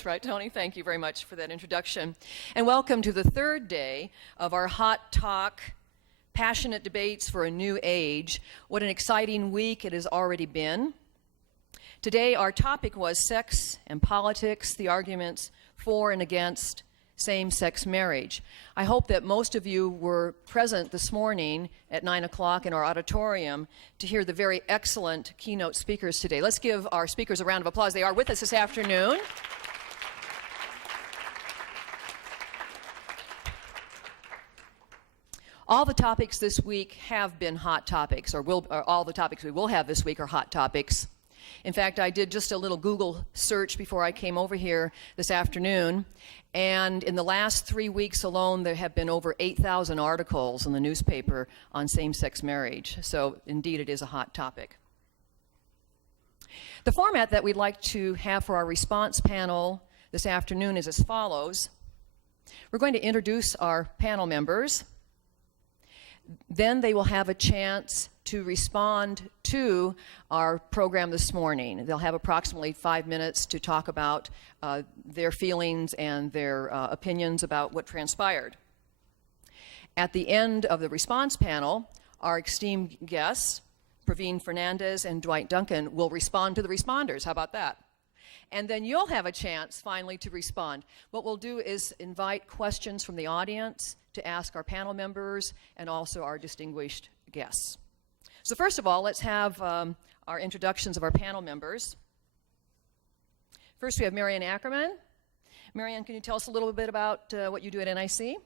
That's right, Tony. Thank you very much for that introduction. And welcome to the third day of our Hot Talk Passionate Debates for a New Age. What an exciting week it has already been. Today our topic was sex and politics, the arguments for and against same-sex marriage. I hope that most of you were present this morning at 9 o'clock in our auditorium to hear the very excellent keynote speakers today. Let's give our speakers a round of applause. They are with us this afternoon. All the topics this week have been hot topics, or all the topics we will have this week are hot topics. In fact, I did just a little Google search before I came over here this afternoon, and in the last 3 weeks alone, there have been over 8,000 articles in the newspaper on same-sex marriage. So indeed, it is a hot topic. The format that we'd like to have for our response panel this afternoon is as follows. We're going to introduce our panel members. Then they will have a chance to respond to our program this morning. They'll have approximately 5 minutes to talk about their feelings and their opinions about what transpired. At the end of the response panel, our esteemed guests, Praveen Fernandez and Dwight Duncan, will respond to the responders. How about that? And then you'll have a chance finally to respond. What we'll do is invite questions from the audience to ask our panel members and also our distinguished guests. So first of all, let's have our introductions of our panel members. First we have Marianne Ackerman. Marianne, can you tell us a little bit about what you do at NIC? Yes,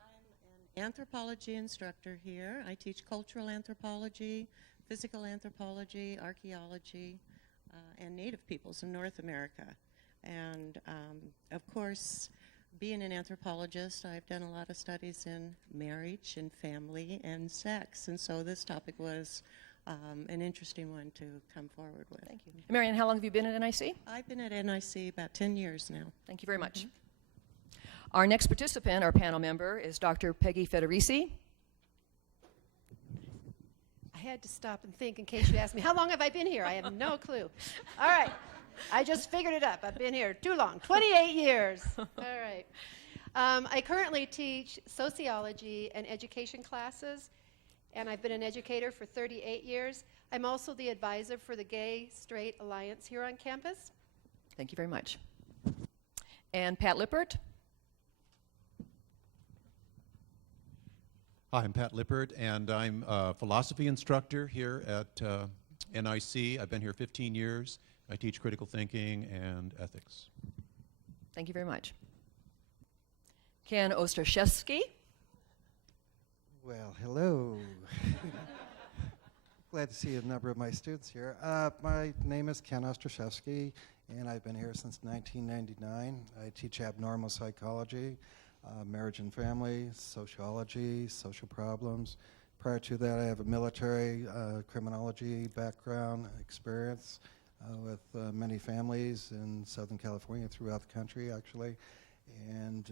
I'm an anthropology instructor here. I teach cultural anthropology, physical anthropology, archaeology, and Native peoples in North America. And of course, being an anthropologist, I've done a lot of studies in marriage and family and sex. And so this topic was an interesting one to come forward with. Thank you. Marianne, how long have you been at NIC? I've been at NIC about 10 years now. Thank you very much. Our next participant, our panel member, is Dr. Peggy Feder. I had to stop and think in case you asked me, how long have I been here? I have no clue. All right. I just figured it up. I've been here too long, 28 years. All right. I currently teach sociology and education classes, and I've been an educator for 38 years. I'm also the advisor for the Gay Straight Alliance here on campus. Thank you very much. And Pat Lippert. Hi, I'm Pat Lippert, and I'm a philosophy instructor here at NIC. I've been here 15 years. I teach critical thinking and ethics. Thank you very much. Ken Ostraszewski. Well, hello. Glad to see a number of my students here. My name is Ken Ostraszewski, and I've been here since 1999. I teach abnormal psychology, marriage and family, sociology, social problems. Prior to that, I have a military criminology background experience with many families in Southern California, throughout the country, actually, and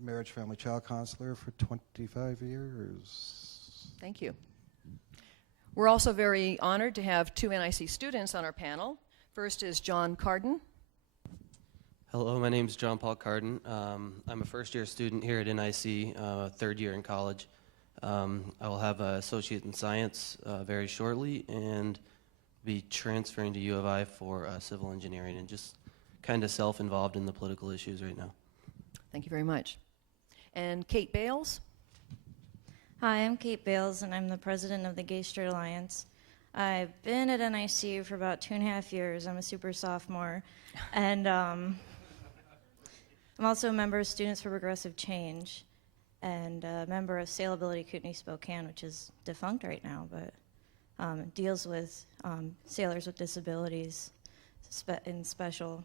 marriage, family, child counselor for 25 years. Thank you. We're also very honored to have two NIC students on our panel. First is John Carden. Hello, my name is John Paul Carden. I'm a first-year student here at NIC, third year in college. I will have an associate in science very shortly and be transferring to U of I for civil engineering and just kind of self-involved in the political issues right now. Thank you very much. And Kate Bales. Hi, I'm Kate Bales, and I'm the president of the Gay Straight Alliance. I've been at NIC for about 2.5 years. I'm a super sophomore, and I'm also a member of Students for Progressive Change and a member of Sailability Kootenai Spokane, which is defunct right now, but it deals with sailors with disabilities in special,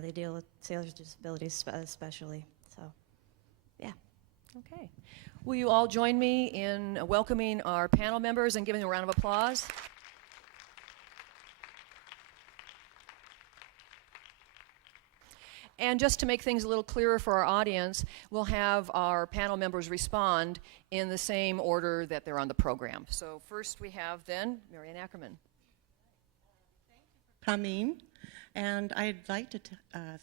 they deal with sailors with disabilities especially, so, yeah. Okay. Will you all join me in welcoming our panel members and giving them a round of applause? And just to make things a little clearer for our audience, we'll have our panel members respond in the same order that they're on the program. So first we have then Marianne Ackerman. Coming. And I'd like to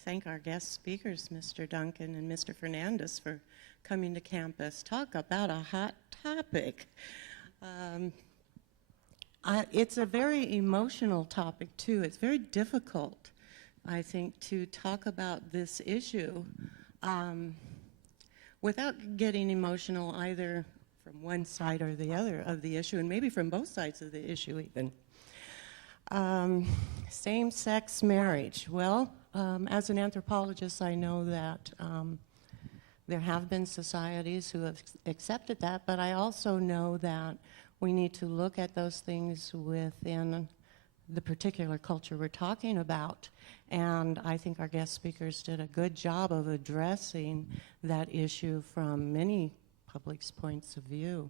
thank our guest speakers, Mr. Duncan and Mr. Fernandez, for coming to campus. Talk about a hot topic. It's a very emotional topic, too. It's very difficult, I think, to talk about this issue without getting emotional either from one side or the other of the issue, and maybe from both sides of the issue even. Same-sex marriage. Well, as an anthropologist, I know that there have been societies who have accepted that, but I also know that we need to look at those things within the particular culture we're talking about. And I think our guest speakers did a good job of addressing that issue from many public's points of view.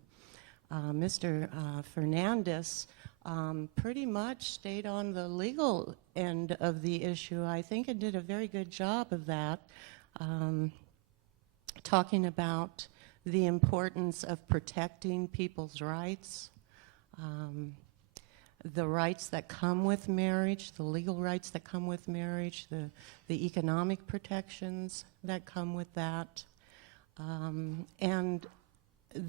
Mr. Fernandez pretty much stayed on the legal end of the issue, I think, and did a very good job of that, talking about the importance of protecting people's rights, the rights that come with marriage, the legal rights that come with marriage, the economic protections that come with that, and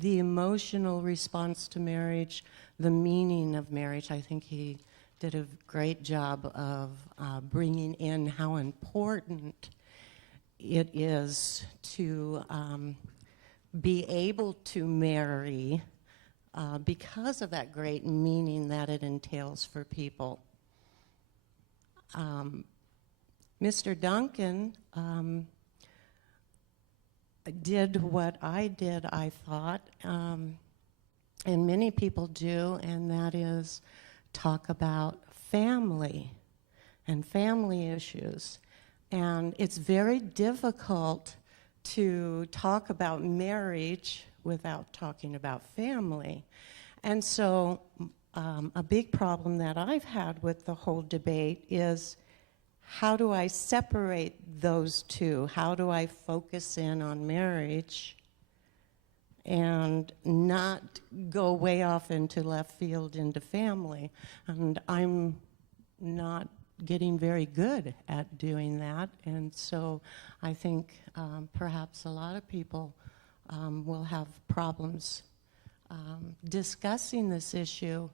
the emotional response to marriage, the meaning of marriage. I think he did a great job of bringing in how important it is to be able to marry because of that great meaning that it entails for people. Mr. Duncan did what I did, I thought, and many people do, and that is talk about family and family issues. And it's very difficult to talk about marriage without talking about family. And so a big problem that I've had with the whole debate is, how do I separate those two? How do I focus in on marriage and not go way off into left field into family? And I'm not getting very good at doing that, and so I think perhaps a lot of people will have problems discussing this issue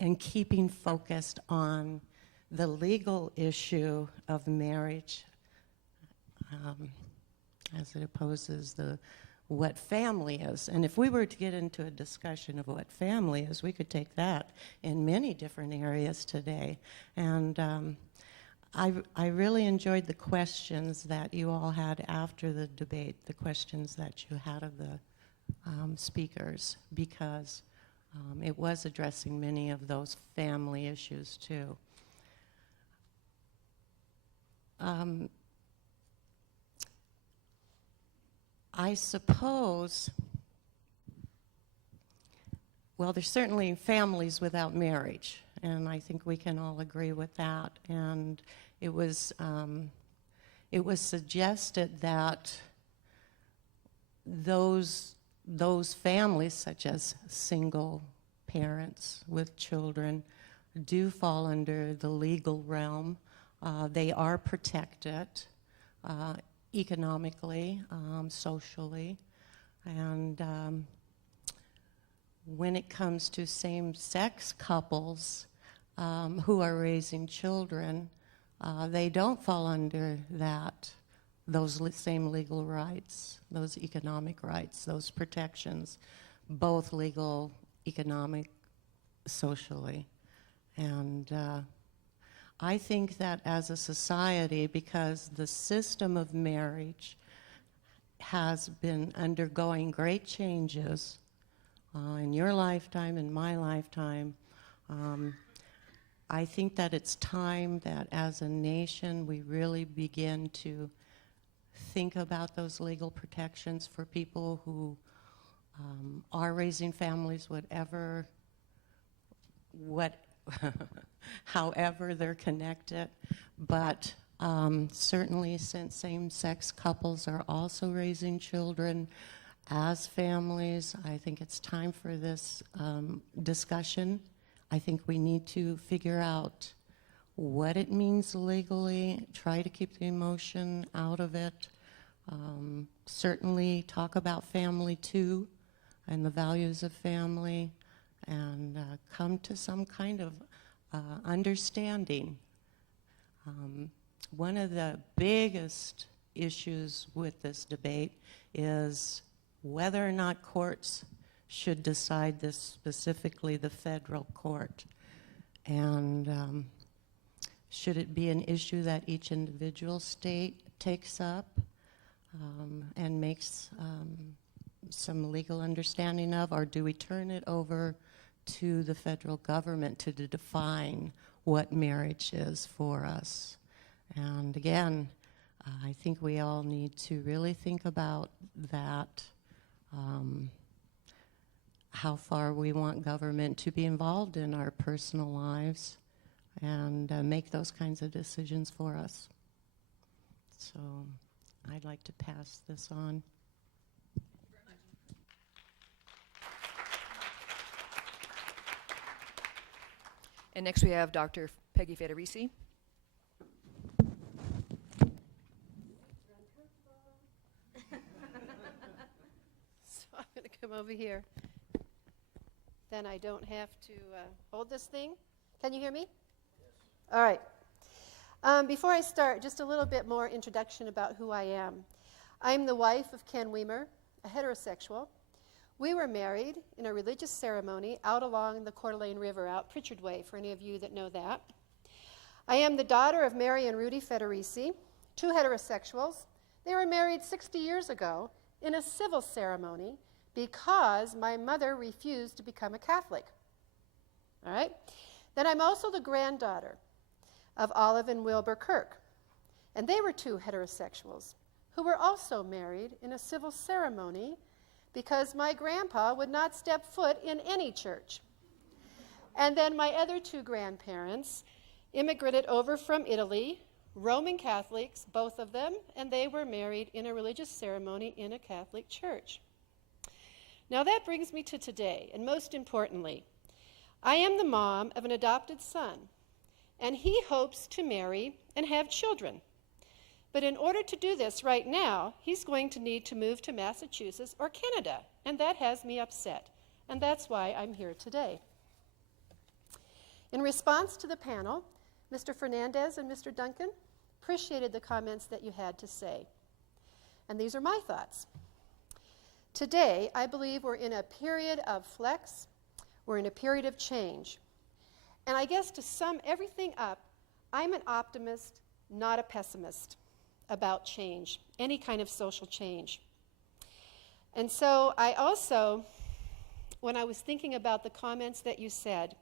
and keeping focused on the legal issue of marriage as it opposes what family is. And if we were to get into a discussion of what family is, we could take that in many different areas today. And I really enjoyed the questions that you all had after the debate, the questions that you had of the speakers, because it was addressing many of those family issues too. I suppose, well, there's certainly families without marriage, and I think we can all agree with that. And it was suggested that those families, such as single parents with children, do fall under the legal realm. They are protected economically, socially, and when it comes to same-sex couples who are raising children, they don't fall under those same legal rights, those economic rights, those protections, both legal, economic, socially. And I think that as a society, because the system of marriage has been undergoing great changes in your lifetime, in my lifetime, I think that it's time that as a nation we really begin to think about those legal protections for people who are raising families, however they're connected. But certainly, since same-sex couples are also raising children as families, I think it's time for this discussion. I think we need to figure out what it means legally, try to keep the emotion out of it. Certainly talk about family too, and the values of family, and come to some kind of understanding. One of the biggest issues with this debate is whether or not courts should decide this, specifically the federal court. And should it be an issue that each individual state takes up and makes some legal understanding of, or do we turn it over to the federal government to define what marriage is for us? And again, I think we all need to really think about that, how far we want government to be involved in our personal lives and make those kinds of decisions for us. So I'd like to pass this on. And next we have Dr. Peggy Feder. So I'm going to come over here. Then I don't have to hold this thing. Can you hear me? Yes. All right. Before I start, just a little bit more introduction about who I am. I'm the wife of Ken Weimer, a heterosexual. We were married in a religious ceremony out along the Coeur d'Alene River, out Pritchard Way, for any of you that know that. I am the daughter of Mary and Rudy Federici, two heterosexuals. They were married 60 years ago in a civil ceremony because my mother refused to become a Catholic. All right? Then I'm also the granddaughter of Olive and Wilbur Kirk, and they were two heterosexuals who were also married in a civil ceremony because my grandpa would not step foot in any church. And then my other two grandparents immigrated over from Italy, Roman Catholics, both of them, and they were married in a religious ceremony in a Catholic church. Now that brings me to today, and most importantly, I am the mom of an adopted son, and he hopes to marry and have children. But in order to do this right now, he's going to need to move to Massachusetts or Canada, and that has me upset, and that's why I'm here today. In response to the panel, Mr. Fernandez and Mr. Duncan appreciated the comments that you had to say, and these are my thoughts. Today, I believe we're in a period of flex, we're in a period of change, and I guess to sum everything up, I'm an optimist, not a pessimist about change, any kind of social change. And so I also, when I was thinking about the comments that you said,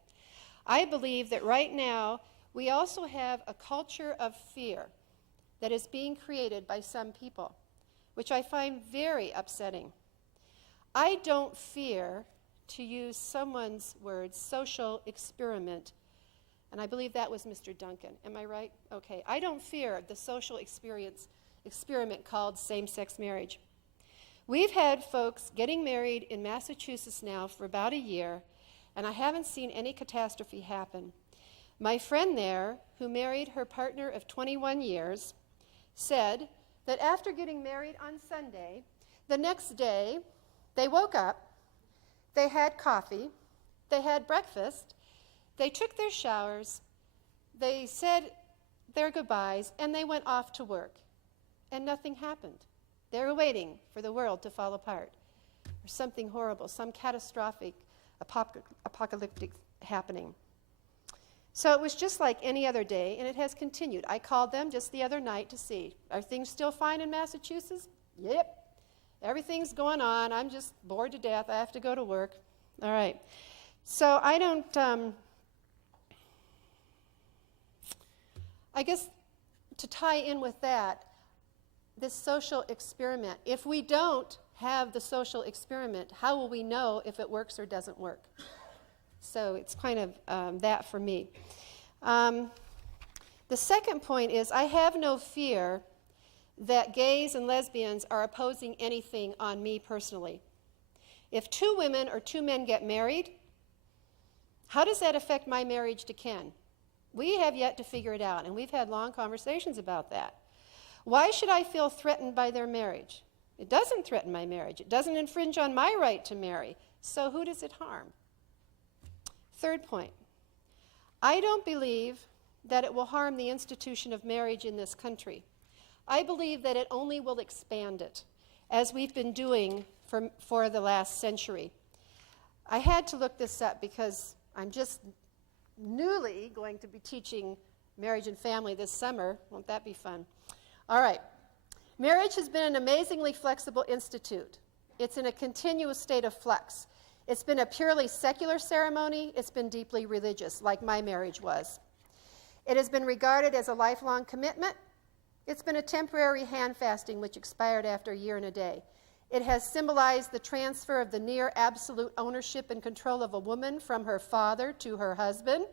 I believe that right now we also have a culture of fear that is being created by some people, which I find very upsetting. I don't fear, to use someone's words, social experiment. And I believe that was Mr. Duncan. Am I right? Okay. I don't fear the social experiment called same-sex marriage. We've had folks getting married in Massachusetts now for about a year, and I haven't seen any catastrophe happen. My friend there, who married her partner of 21 years, said that after getting married on Sunday, the next day, they woke up, they had coffee, they had breakfast, they took their showers, they said their goodbyes, and they went off to work. And nothing happened. They were waiting for the world to fall apart, or something horrible, some catastrophic, apocalyptic happening. So it was just like any other day, and it has continued. I called them just the other night to see, are things still fine in Massachusetts? Yep. Everything's going on. I'm just bored to death. I have to go to work. All right. So I don't, I guess to tie in with that, this social experiment, if we don't have the social experiment, how will we know if it works or doesn't work? So it's kind of that for me. The second point is I have no fear that gays and lesbians are opposing anything on me personally. If two women or two men get married, how does that affect my marriage to Ken? We have yet to figure it out, and we've had long conversations about that. Why should I feel threatened by their marriage? It doesn't threaten my marriage. It doesn't infringe on my right to marry. So who does it harm? Third point. I don't believe that it will harm the institution of marriage in this country. I believe that it only will expand it, as we've been doing for the last century. I had to look this up because I'm just newly going to be teaching marriage and family this summer. Won't that be fun? All right. Marriage has been an amazingly flexible institute. It's in a continuous state of flux. It's been a purely secular ceremony. It's been deeply religious, like my marriage was. It has been regarded as a lifelong commitment. It's been a temporary handfasting which expired after a year and a day. It has symbolized the transfer of the near absolute ownership and control of a woman from her father to her husband.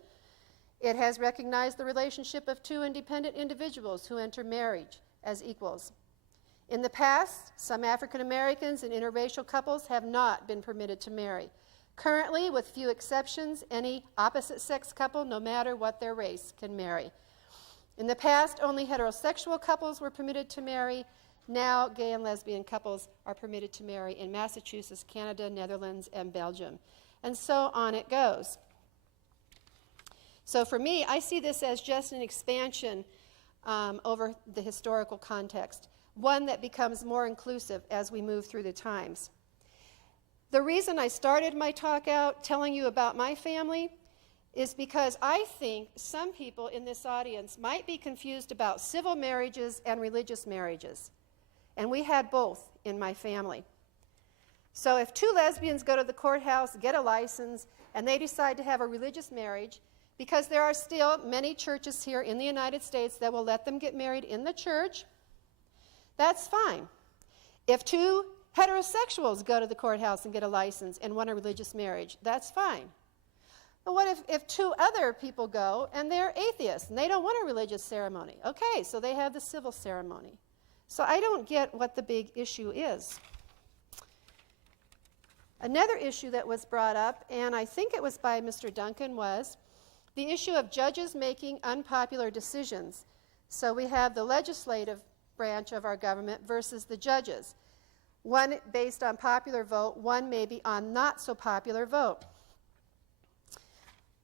It has recognized the relationship of two independent individuals who enter marriage as equals. In the past, some African Americans and interracial couples have not been permitted to marry. Currently, with few exceptions, any opposite-sex couple, no matter what their race, can marry. In the past, only heterosexual couples were permitted to marry. Now, gay and lesbian couples are permitted to marry in Massachusetts, Canada, Netherlands, and Belgium. And so on it goes. So for me, I see this as just an expansion over the historical context, one that becomes more inclusive as we move through the times. The reason I started my talk out telling you about my family is because I think some people in this audience might be confused about civil marriages and religious marriages. And we had both in my family. So if two lesbians go to the courthouse, get a license, and they decide to have a religious marriage, because there are still many churches here in the United States that will let them get married in the church, that's fine. If two heterosexuals go to the courthouse and get a license and want a religious marriage, that's fine. But what if two other people go and they're atheists and they don't want a religious ceremony? Okay, so they have the civil ceremony. So I don't get what the big issue is. Another issue that was brought up, and I think it was by Mr. Duncan, was the issue of judges making unpopular decisions. So we have the legislative branch of our government versus the judges. One based on popular vote, one maybe on not so popular vote.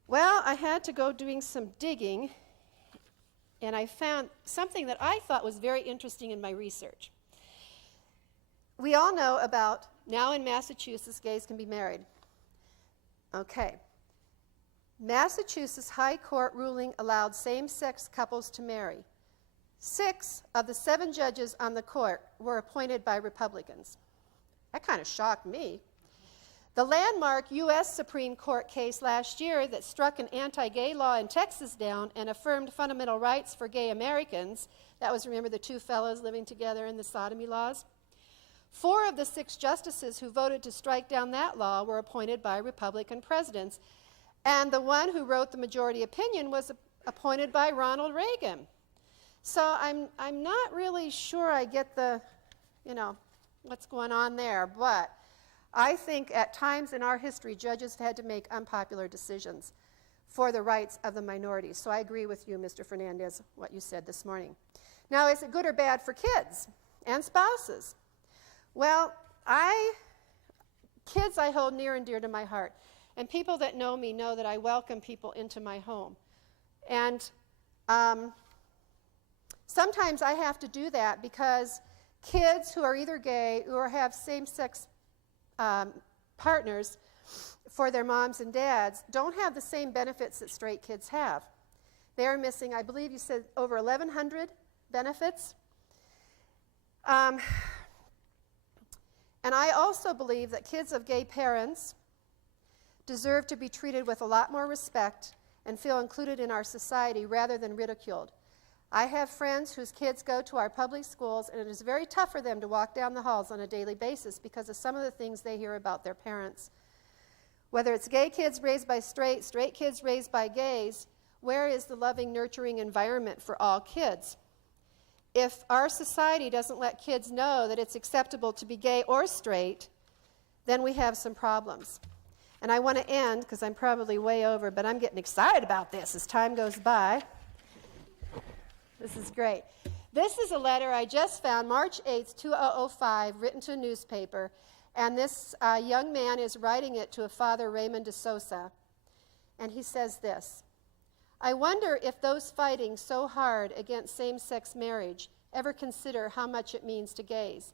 Well, I had to go doing some digging, and I found something that I thought was very interesting in my research. We all know about, now in Massachusetts, gays can be married. Okay. Massachusetts High Court ruling allowed same-sex couples to marry. 6 of the 7 judges on the court were appointed by Republicans. That kind of shocked me. The landmark U.S. Supreme Court case last year that struck an anti-gay law in Texas down and affirmed fundamental rights for gay Americans, that was, remember, the 2 fellows living together in the sodomy laws? 4 of the 6 justices who voted to strike down that law were appointed by Republican presidents, and the one who wrote the majority opinion was appointed by Ronald Reagan. So I'm not really sure I get the, what's going on there, but I think at times in our history, judges have had to make unpopular decisions for the rights of the minorities. So I agree with you, Mr. Fernandez, what you said this morning. Now, is it good or bad for kids and spouses? Well, kids I hold near and dear to my heart. And people that know me know that I welcome people into my home. And sometimes I have to do that because kids who are either gay or have same-sex partners for their moms and dads don't have the same benefits that straight kids have. They are missing, I believe you said, over 1,100 benefits. And I also believe that kids of gay parents deserve to be treated with a lot more respect and feel included in our society rather than ridiculed. I have friends whose kids go to our public schools, and it is very tough for them to walk down the halls on a daily basis because of some of the things they hear about their parents. Whether it's gay kids raised by straight kids raised by gays, where is the loving, nurturing environment for all kids? If our society doesn't let kids know that it's acceptable to be gay or straight, then we have some problems. And I want to end, because I'm probably way over, but I'm getting excited about this as time goes by. This is great. This is a letter I just found, March 8th, 2005, written to a newspaper. And this young man is writing it to a Father Raymond de Sosa. And he says this: I wonder if those fighting so hard against same-sex marriage ever consider how much it means to gays.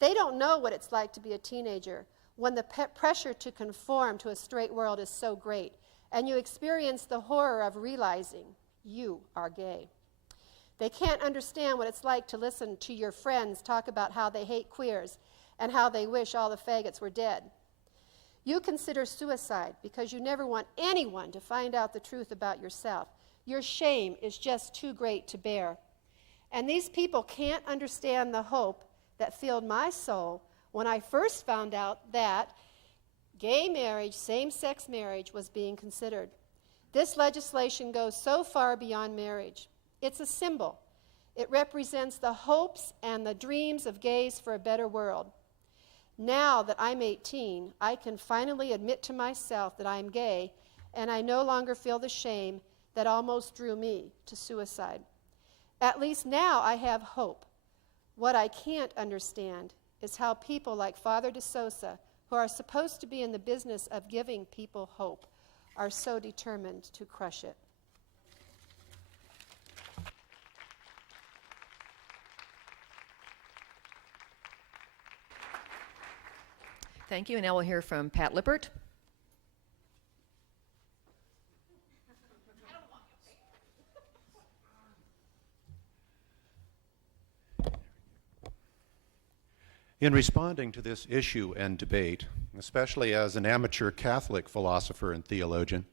They don't know what it's like to be a teenager when the pressure to conform to a straight world is so great, and you experience the horror of realizing you are gay. They can't understand what it's like to listen to your friends talk about how they hate queers and how they wish all the faggots were dead. You consider suicide because you never want anyone to find out the truth about yourself. Your shame is just too great to bear. And these people can't understand the hope that filled my soul when I first found out that gay marriage, same-sex marriage, was being considered. This legislation goes so far beyond marriage. It's a symbol. It represents the hopes and the dreams of gays for a better world. Now that I'm 18, I can finally admit to myself that I'm gay, and I no longer feel the shame that almost drew me to suicide. At least now I have hope. What I can't understand is how people like Father de Sosa, who are supposed to be in the business of giving people hope, are so determined to crush it. Thank you. And now we'll hear from Pat Lippert. In responding to this issue and debate, especially as an amateur Catholic philosopher and theologian,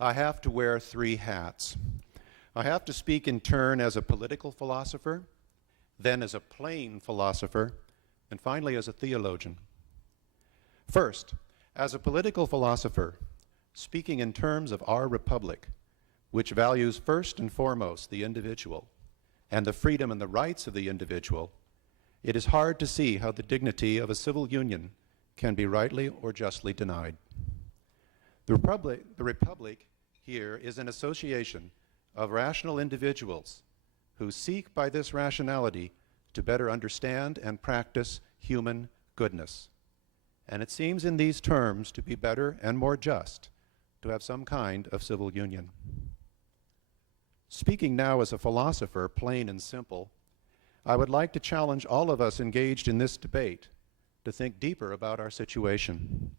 I have to wear three hats. I have to speak in turn as a political philosopher, then as a plain philosopher, and finally as a theologian. First, as a political philosopher, speaking in terms of our republic, which values first and foremost the individual and the freedom and the rights of the individual, it is hard to see how the dignity of a civil union can be rightly or justly denied. The republic here is an association of rational individuals who seek by this rationality to better understand and practice human goodness. And it seems in these terms to be better and more just to have some kind of civil union. Speaking now as a philosopher, plain and simple, I would like to challenge all of us engaged in this debate to think deeper about our situation.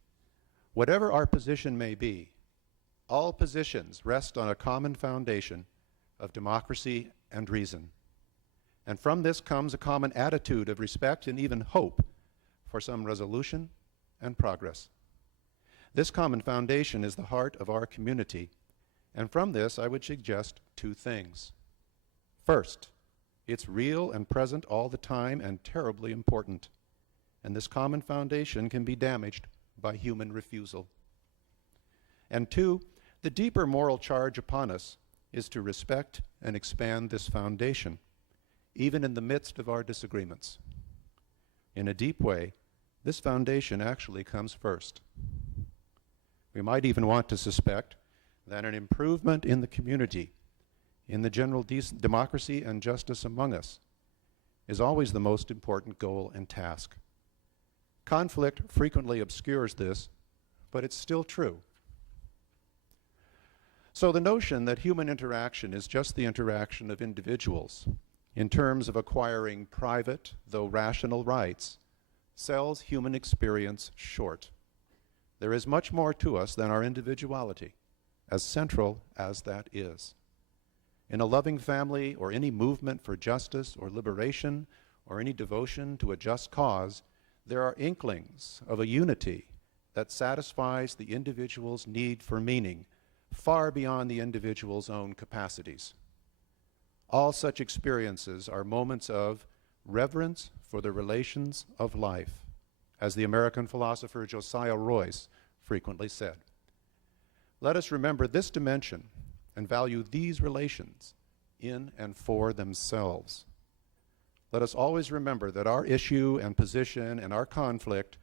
Whatever our position may be, all positions rest on a common foundation of democracy and reason. And from this comes a common attitude of respect and even hope for some resolution and progress. This common foundation is the heart of our community, and from this I would suggest two things. First, it's real and present all the time and terribly important, and this common foundation can be damaged by human refusal. And two, the deeper moral charge upon us is to respect and expand this foundation, even in the midst of our disagreements. In a deep way, this foundation actually comes first. We might even want to suspect that an improvement in the community, in the general democracy and justice among us, is always the most important goal and task. Conflict frequently obscures this, but it's still true. So the notion that human interaction is just the interaction of individuals in terms of acquiring private, though rational rights, sells human experience short. There is much more to us than our individuality, as central as that is. In a loving family, or any movement for justice or liberation, or any devotion to a just cause, there are inklings of a unity that satisfies the individual's need for meaning far beyond the individual's own capacities. All such experiences are moments of reverence for the relations of life, as the American philosopher Josiah Royce frequently said. Let us remember this dimension and value these relations in and for themselves. Let us always remember that our issue and position and our conflict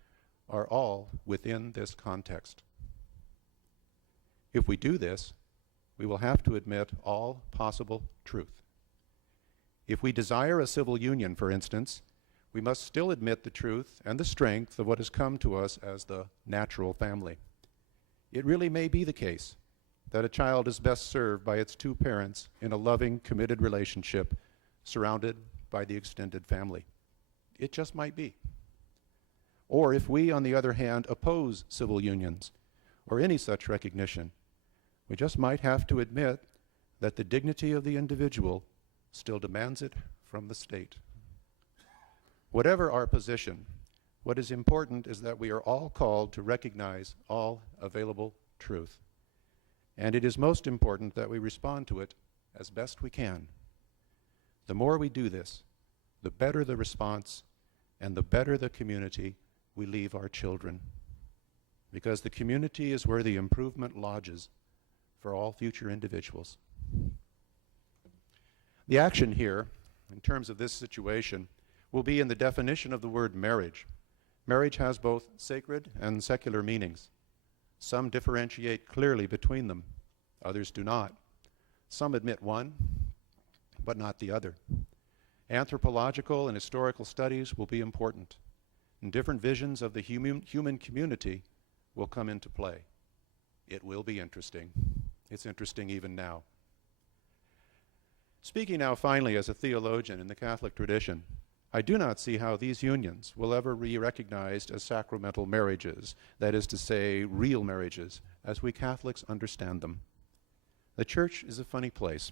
are all within this context. If we do this, we will have to admit all possible truth. If we desire a civil union, for instance, we must still admit the truth and the strength of what has come to us as the natural family. It really may be the case that a child is best served by its two parents in a loving, committed relationship surrounded by the extended family. It just might be. Or if we, on the other hand, oppose civil unions or any such recognition, we just might have to admit that the dignity of the individual still demands it from the state. Whatever our position, what is important is that we are all called to recognize all available truth. And it is most important that we respond to it as best we can. The more we do this, the better the response and the better the community we leave our children. Because the community is where the improvement lodges for all future individuals. The action here, in terms of this situation, will be in the definition of the word marriage. Marriage has both sacred and secular meanings. Some differentiate clearly between them, others do not. Some admit one, but not the other. Anthropological and historical studies will be important, and different visions of the human community will come into play. It will be interesting. It's interesting even now. Speaking now finally as a theologian in the Catholic tradition, I do not see how these unions will ever be recognized as sacramental marriages, that is to say, real marriages, as we Catholics understand them. The Church is a funny place.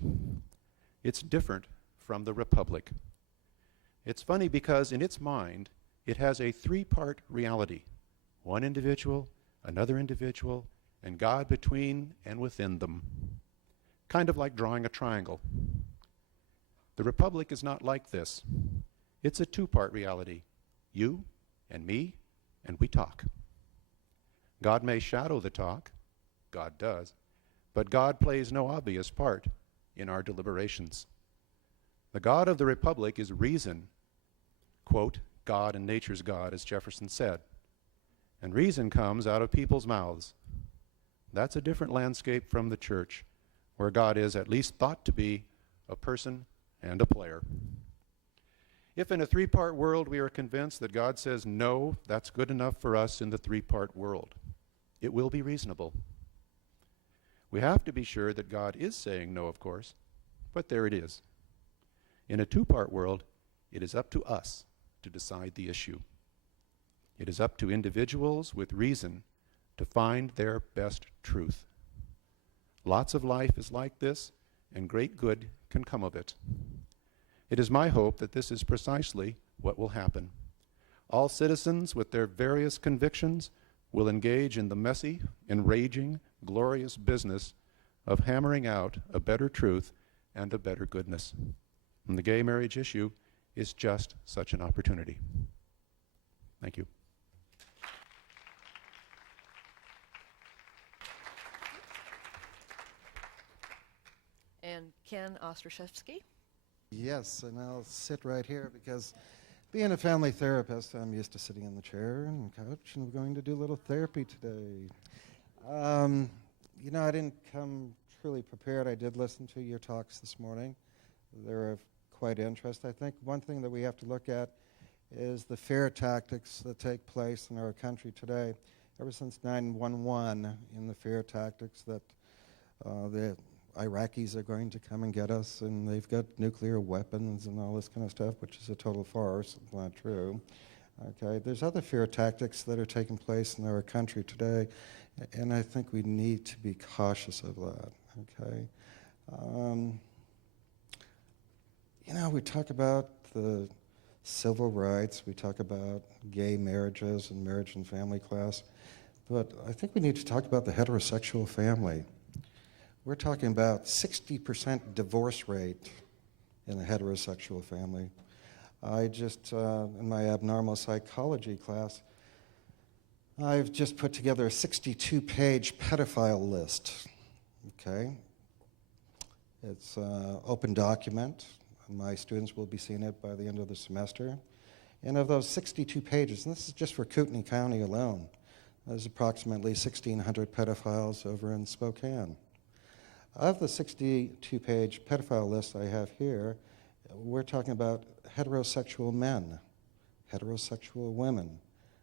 It's different from the Republic. It's funny because in its mind, it has a three-part reality: one individual, another individual, and God between and within them. Kind of like drawing a triangle. The Republic is not like this. It's a two-part reality: you and me, and we talk. God may shadow the talk, God does, but God plays no obvious part in our deliberations. The God of the Republic is reason, quote, God and nature's God, as Jefferson said. And reason comes out of people's mouths. That's a different landscape from the Church, where God is at least thought to be a person and a player. If in a three-part world we are convinced that God says no, that's good enough for us in the three-part world. It will be reasonable. We have to be sure that God is saying no, of course, but there it is. In a two-part world, it is up to us to decide the issue. It is up to individuals with reason to find their best truth. Lots of life is like this, and great good can come of it. It is my hope that this is precisely what will happen. All citizens with their various convictions will engage in the messy, enraging, glorious business of hammering out a better truth and a better goodness. And the gay marriage issue is just such an opportunity. Thank you. And Ken Ostraszewski. Yes, and I'll sit right here because being a family therapist, I'm used to sitting in the chair and couch, and we're going to do a little therapy today. I didn't come truly prepared. I did listen to your talks this morning. They're of quite interest. I think one thing that we have to look at is the fear tactics that take place in our country today. Ever since 9/11, in the fear tactics that the Iraqis are going to come and get us, and they've got nuclear weapons and all this kind of stuff, which is a total farce. It's not true. Okay, there's other fear tactics that are taking place in our country today, and I think we need to be cautious of that. Okay, we talk about the civil rights, we talk about gay marriages and marriage and family class, but I think we need to talk about the heterosexual family. We're talking about 60% divorce rate in a heterosexual family. I just, in my abnormal psychology class, I've just put together a 62-page pedophile list, okay? It's an open document. My students will be seeing it by the end of the semester. And of those 62 pages, and this is just for Kootenai County alone, There's approximately 1,600 pedophiles over in Spokane. Of the 62-page pedophile list I have here, we're talking about heterosexual men, heterosexual women.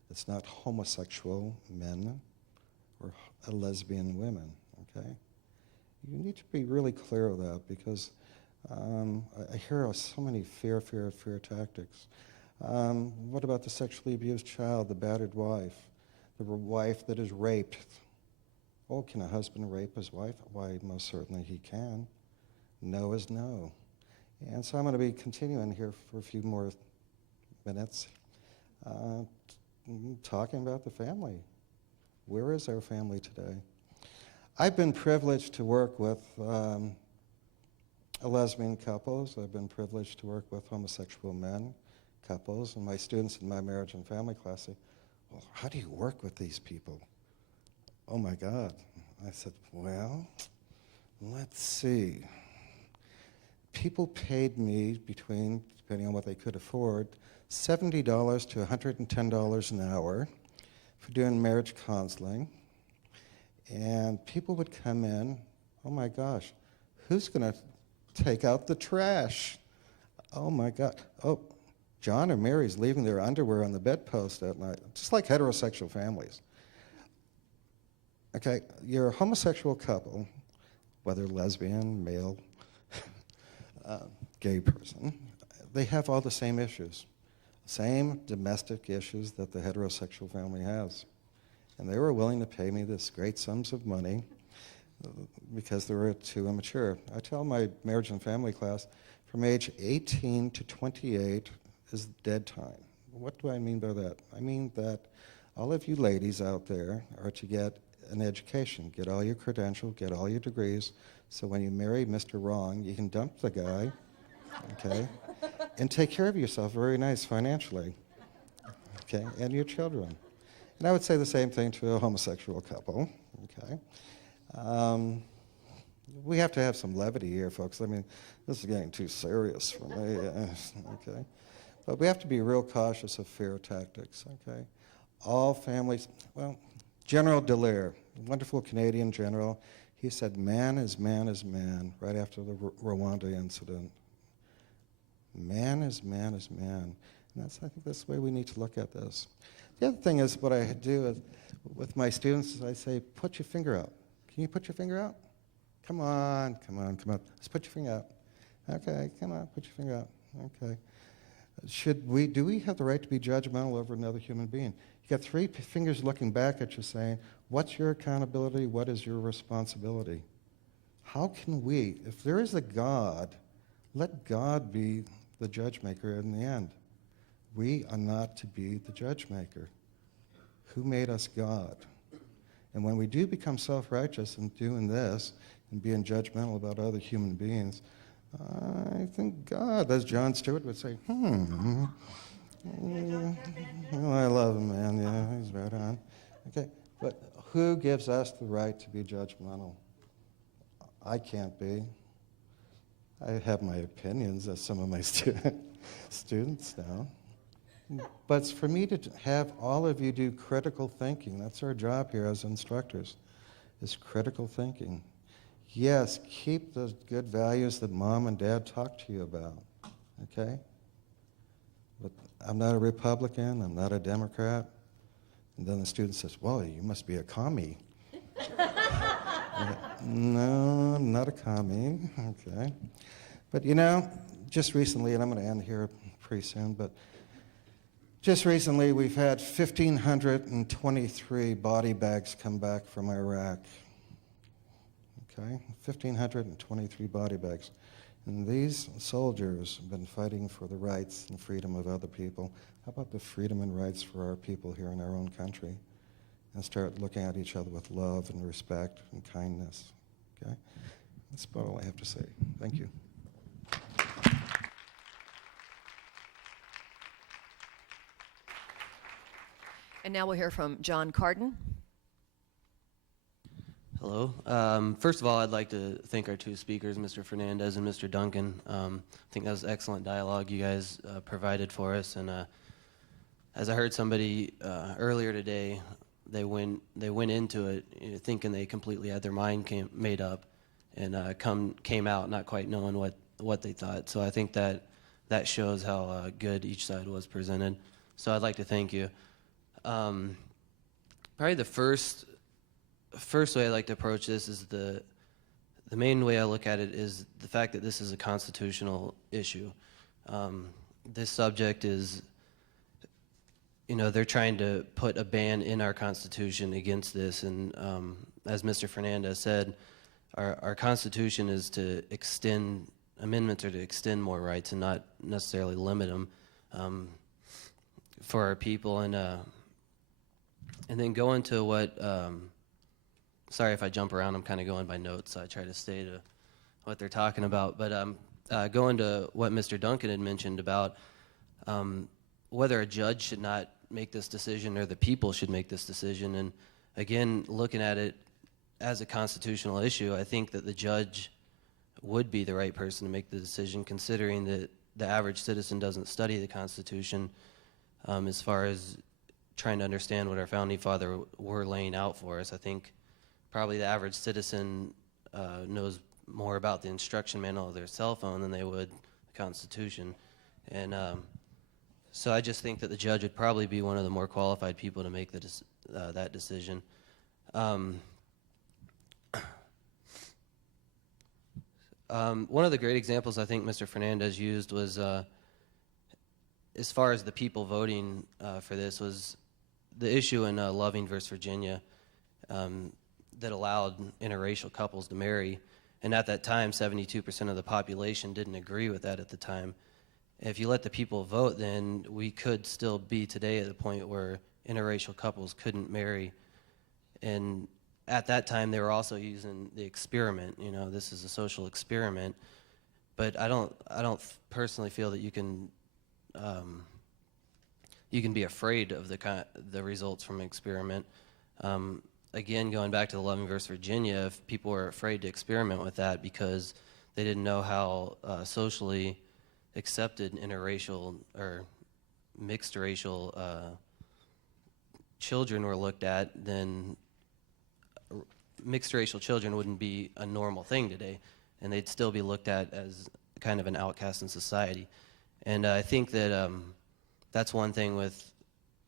It's not homosexual men or lesbian women, okay? You need to be really clear of that because I hear so many fear tactics. What about the sexually abused child, the battered wife, the wife that is raped? Oh, can a husband rape his wife? Why, most certainly he can. No is no. And so I'm going to be continuing here for a few more minutes, talking about the family. Where is our family today? I've been privileged to work with lesbian couples. I've been privileged to work with homosexual men, couples, and my students in my marriage and family class say, well, how do you work with these people? Oh my God. I said, well, let's see. People paid me between, depending on what they could afford, $70 to $110 an hour for doing marriage counseling. And people would come in, oh my gosh, who's going to take out the trash? Oh my God. Oh, John or Mary's leaving their underwear on the bedpost at night, just like heterosexual families. Okay, you're a homosexual couple, whether lesbian, male, gay person, they have all the same issues, same domestic issues that the heterosexual family has. And they were willing to pay me this great sums of money because they were too immature. I tell my marriage and family class, from age 18 to 28 is dead time. What do I mean by that? I mean that all of you ladies out there are to get an education, get all your credentials, get all your degrees, so when you marry Mr. Wrong, you can dump the guy, okay, and take care of yourself very nice financially, okay, and your children. And I would say the same thing to a homosexual couple, okay. We have to have some levity here, folks. I mean, this is getting too serious for me, okay. But we have to be real cautious of fear tactics, okay. All families, well, General Dallaire, wonderful Canadian general, he said, man is man is man, right after the Rwanda incident. Man is man is man. And I think that's the way we need to look at this. The other thing is what I do is, with my students is I say, put your finger out. Can you put your finger out? Come on, come on, come on. Let's put your finger out. Okay, come on, put your finger out. Okay. Do we have the right to be judgmental over another human being? You got three fingers looking back at you saying, what's your accountability? What is your responsibility? How can we, if there is a God, let God be the judge maker in the end. We are not to be the judge maker. Who made us God? And when we do become self-righteous in doing this and being judgmental about other human beings, I think God, as John Stewart would say, well, I love him, man. Yeah, he's right on. Okay, but who gives us the right to be judgmental? I can't be. I have my opinions, as some of my students now. But it's for me to have all of you do critical thinking. That's our job here as instructors, is critical thinking. Yes, keep those good values that mom and dad talk to you about, okay? But I'm not a Republican, I'm not a Democrat. And then the student says, well, you must be a commie. No, I'm not a commie, okay? But you know, just recently, and I'm going to end here pretty soon, but just recently we've had 1,523 body bags come back from Iraq. Okay, 1,523 body bags. And these soldiers have been fighting for the rights and freedom of other people. How about the freedom and rights for our people here in our own country? And start looking at each other with love and respect and kindness. Okay? That's about all I have to say. Thank you. And now we'll hear from John Carden. Hello. First of all, I'd like to thank our two speakers, Mr. Fernandez and Mr. Duncan. I think that was excellent dialogue you guys provided for us. And as I heard somebody earlier today they went into it, thinking they completely had their mind made up, and came out not quite knowing what they thought. So I think that shows how good each side was presented. So I'd like to thank you. Probably the first way I like to approach this is the main way I look at it is the fact that this is a constitutional issue. This subject is, they're trying to put a ban in our Constitution against this, and as Mr. Fernandez said, our Constitution is to extend, amendments are to extend more rights and not necessarily limit them for our people. And then go into what, sorry if I jump around, I'm kind of going by notes, so I try to stay to what they're talking about. But go into what Mr. Duncan had mentioned about whether a judge should not make this decision or the people should make this decision. And again, looking at it as a constitutional issue, I think that the judge would be the right person to make the decision, considering that the average citizen doesn't study the Constitution as far as trying to understand what our founding father were laying out for us. I think probably the average citizen knows more about the instruction manual of their cell phone than they would the Constitution. And so I just think that the judge would probably be one of the more qualified people to make that decision. One of the great examples I think Mr. Fernandez used was, as far as the people voting for this, was the issue in Loving versus Virginia that allowed interracial couples to marry. And at that time, 72% of the population didn't agree with that at the time. If you let the people vote, then we could still be today at the point where interracial couples couldn't marry. And at that time, they were also using the experiment. This is a social experiment. But I don't personally feel that you can be afraid of the results from an experiment. Again, going back to the Loving versus Virginia, if people were afraid to experiment with that because they didn't know how socially accepted interracial or mixed racial children were looked at, then mixed racial children wouldn't be a normal thing today, and they'd still be looked at as kind of an outcast in society. And I think that that's one thing with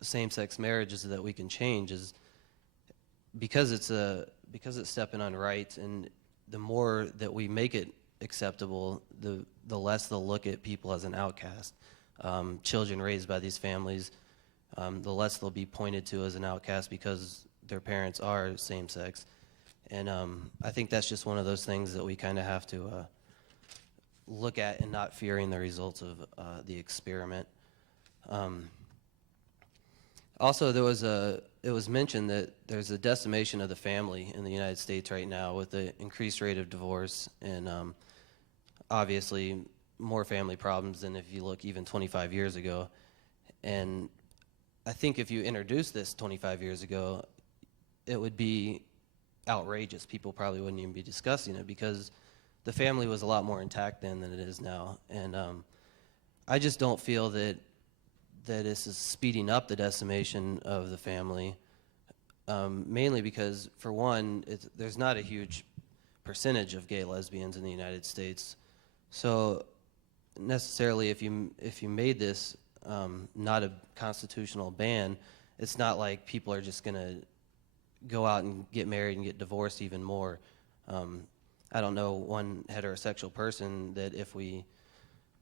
same-sex marriages that we can change, is because it's stepping on rights, and the more that we make it acceptable, the less they'll look at people as an outcast. Children raised by these families, the less they'll be pointed to as an outcast because their parents are same-sex. And I think that's just one of those things that we kind of have to look at, and not fearing the results of the experiment. Also, it was mentioned that there's a decimation of the family in the United States right now with the increased rate of divorce, and obviously more family problems than if you look even 25 years ago. And I think if you introduced this 25 years ago, it would be outrageous. People probably wouldn't even be discussing it because the family was a lot more intact then than it is now. And I just don't feel that this is speeding up the decimation of the family, mainly because, for one, there's not a huge percentage of gay lesbians in the United States. So necessarily, if you made this not a constitutional ban, it's not like people are just going to go out and get married and get divorced even more. I don't know one heterosexual person that if we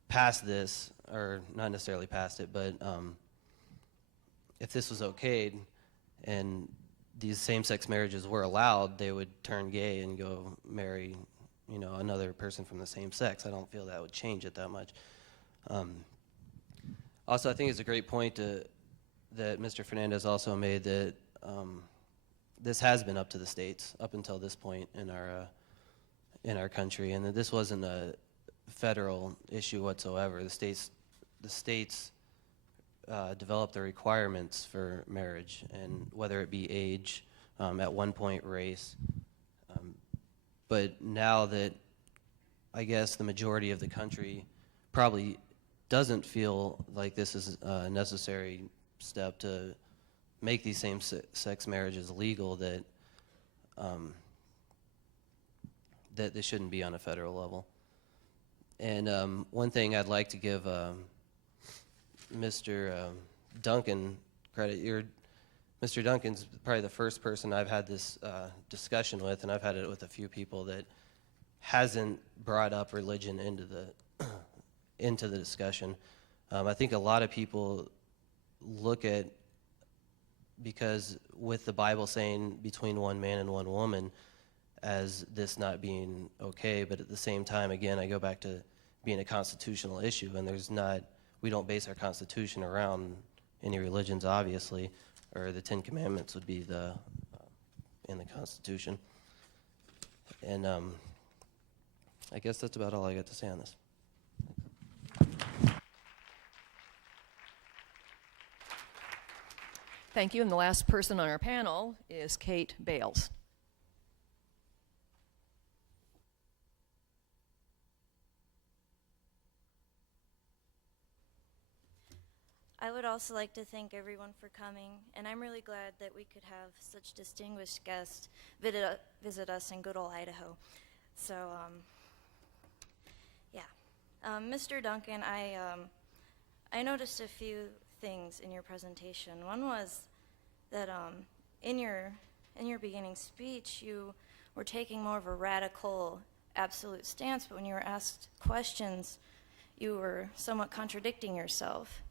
passed this, or not necessarily passed it, but if this was okayed and these same-sex marriages were allowed, they would turn gay and go marry, another person from the same sex. I don't feel that would change it that much. Also, I think it's a great point that Mr. Fernandez also made, that this has been up to the states up until this point in our country, and that this wasn't a federal issue whatsoever. The states developed the requirements for marriage, and whether it be age, at one point race. But now that I guess the majority of the country probably doesn't feel like this is a necessary step to make these same-sex marriages legal, that that they shouldn't be on a federal level. And one thing I'd like to give Mr. Duncan credit. Mr. Duncan's probably the first person I've had this discussion with, and I've had it with a few people, that hasn't brought up religion into the into the discussion. I think a lot of people look at, because with the Bible saying between one man and one woman, as this not being okay, but at the same time, again, I go back to being a constitutional issue, and we don't base our Constitution around any religions, obviously, or the Ten Commandments would be in the Constitution. And I guess that's about all I got to say on this. Thank you. And the last person on our panel is Kate Bales. I would also like to thank everyone for coming, and I'm really glad that we could have such distinguished guests visit us in good old Idaho. So, Mr. Duncan, I noticed a few things in your presentation. One was that in your beginning speech, you were taking more of a radical, absolute stance, but when you were asked questions, you were somewhat contradicting yourself.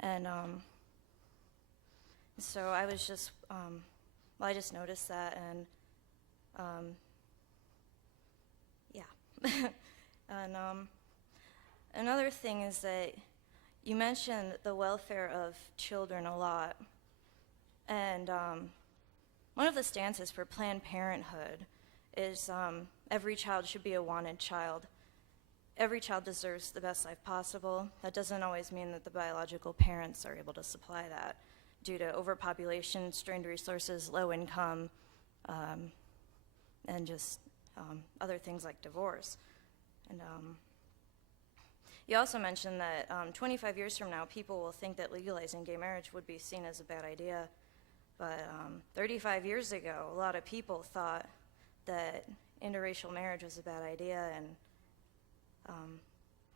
And so I was just, I just noticed that, and and another thing is that you mentioned the welfare of children a lot, and one of the stances for Planned Parenthood is every child should be a wanted child. Every child deserves the best life possible. That doesn't always mean that the biological parents are able to supply that due to overpopulation, strained resources, low income, and just other things like divorce. And you also mentioned that 25 years from now, people will think that legalizing gay marriage would be seen as a bad idea. But 35 years ago, a lot of people thought that interracial marriage was a bad idea, and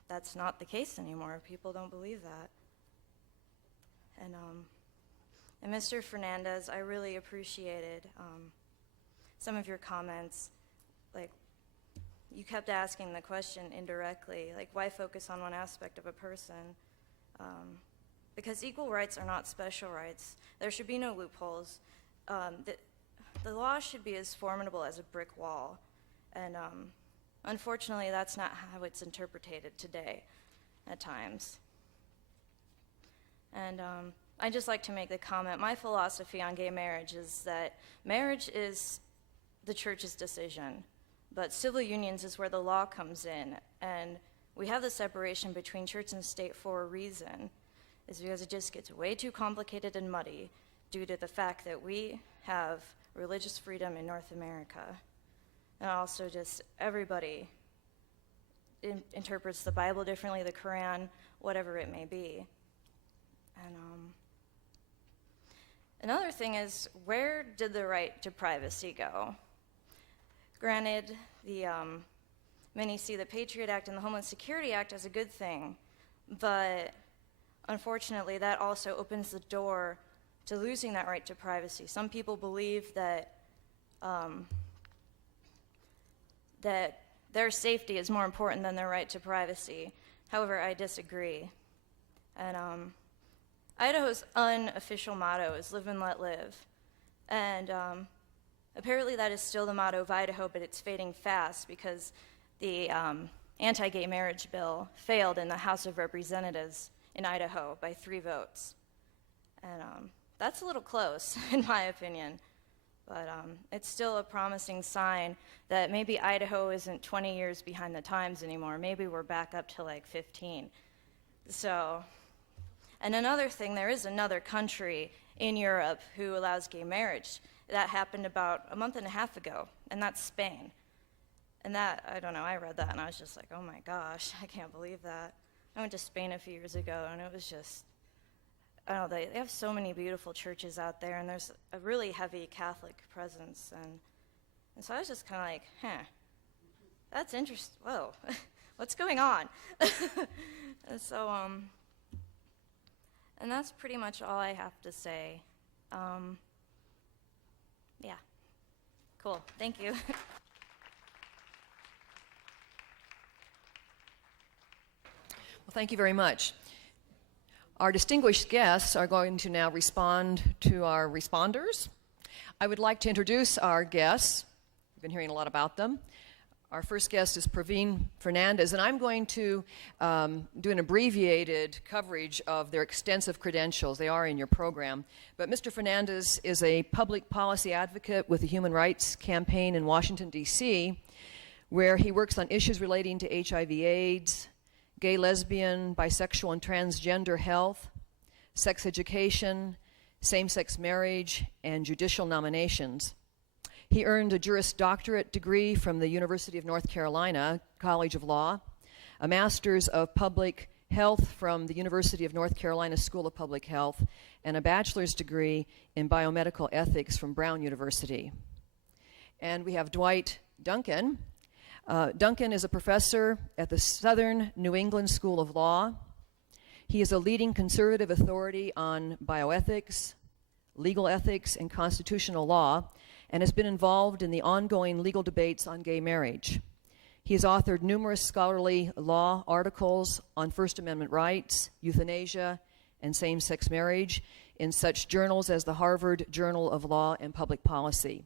that's not the case anymore. People don't believe that. And Mr. Fernandez, I really appreciated some of your comments. Like, you kept asking the question indirectly, like, why focus on one aspect of a person? Because equal rights are not special rights. There should be no loopholes. The law should be as formidable as a brick wall. And unfortunately, that's not how it's interpreted today at times. And I'd just like to make the comment, my philosophy on gay marriage is that marriage is the church's decision, but civil unions is where the law comes in. And we have the separation between church and state for a reason, is because it just gets way too complicated and muddy due to the fact that we have religious freedom in North America. And also just everybody interprets the Bible differently, the Quran, whatever it may be. And another thing is, where did the right to privacy go? Granted, many see the Patriot Act and the Homeland Security Act as a good thing, but unfortunately that also opens the door to losing that right to privacy. Some people believe that that their safety is more important than their right to privacy. However, I disagree. And Idaho's unofficial motto is live and let live. And apparently that is still the motto of Idaho, but it's fading fast because the anti-gay marriage bill failed in the House of Representatives in Idaho by 3 votes. And that's a little close, in my opinion. But it's still a promising sign that maybe Idaho isn't 20 years behind the times anymore. Maybe we're back up to like 15. So, and another thing, there is another country in Europe who allows gay marriage. That happened about a month and a half ago, and that's Spain. And that, I don't know, I read that and I was just like, oh my gosh, I can't believe that. I went to Spain a few years ago and it was just, I don't know, they have so many beautiful churches out there, and there's a really heavy Catholic presence, and so I was just kind of like, that's interesting. Whoa, what's going on? And so, and that's pretty much all I have to say. Yeah, cool, thank you. Well, thank you very much. Our distinguished guests are going to now respond to our responders. I would like to introduce our guests. We've been hearing a lot about them. Our first guest is Praveen Fernandez, and I'm going to do an abbreviated coverage of their extensive credentials. They are in your program. But Mr. Fernandez is a public policy advocate with the Human Rights Campaign in Washington, D.C., where he works on issues relating to HIV/AIDS, gay, lesbian, bisexual, and transgender health, sex education, same-sex marriage, and judicial nominations. He earned a Juris Doctorate degree from the University of North Carolina College of Law, a Master's of Public Health from the University of North Carolina School of Public Health, and a bachelor's degree in biomedical ethics from Brown University. And we have Dwight Duncan. Duncan is a professor at the Southern New England School of Law. He is a leading conservative authority on bioethics, legal ethics, and constitutional law, and has been involved in the ongoing legal debates on gay marriage. He has authored numerous scholarly law articles on First Amendment rights, euthanasia, and same-sex marriage in such journals as the Harvard Journal of Law and Public Policy.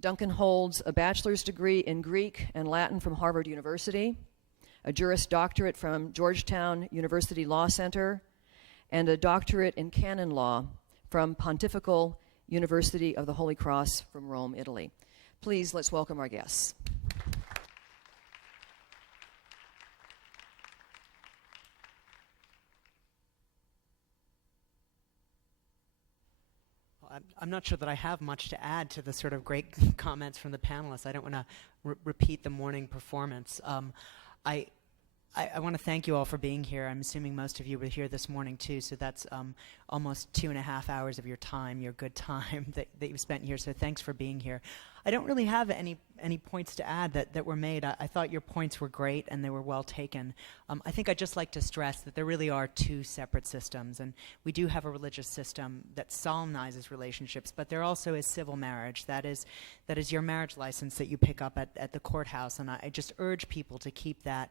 Duncan holds a bachelor's degree in Greek and Latin from Harvard University, a Juris Doctorate from Georgetown University Law Center, and a doctorate in canon law from Pontifical University of the Holy Cross from Rome, Italy. Please, let's welcome our guests. I'm not sure that I have much to add to the sort of great comments from the panelists. I don't want to repeat the morning performance. I want to thank you all for being here. I'm assuming most of you were here this morning too, so that's almost 2.5 hours of your time, your good time that you've spent here, so thanks for being here. I don't really have any points to add that were made. I thought your points were great and they were well taken. I think I'd just like to stress that there really are two separate systems, and we do have a religious system that solemnizes relationships, but there also is civil marriage. That is your marriage license that you pick up at the courthouse, and I just urge people to keep that,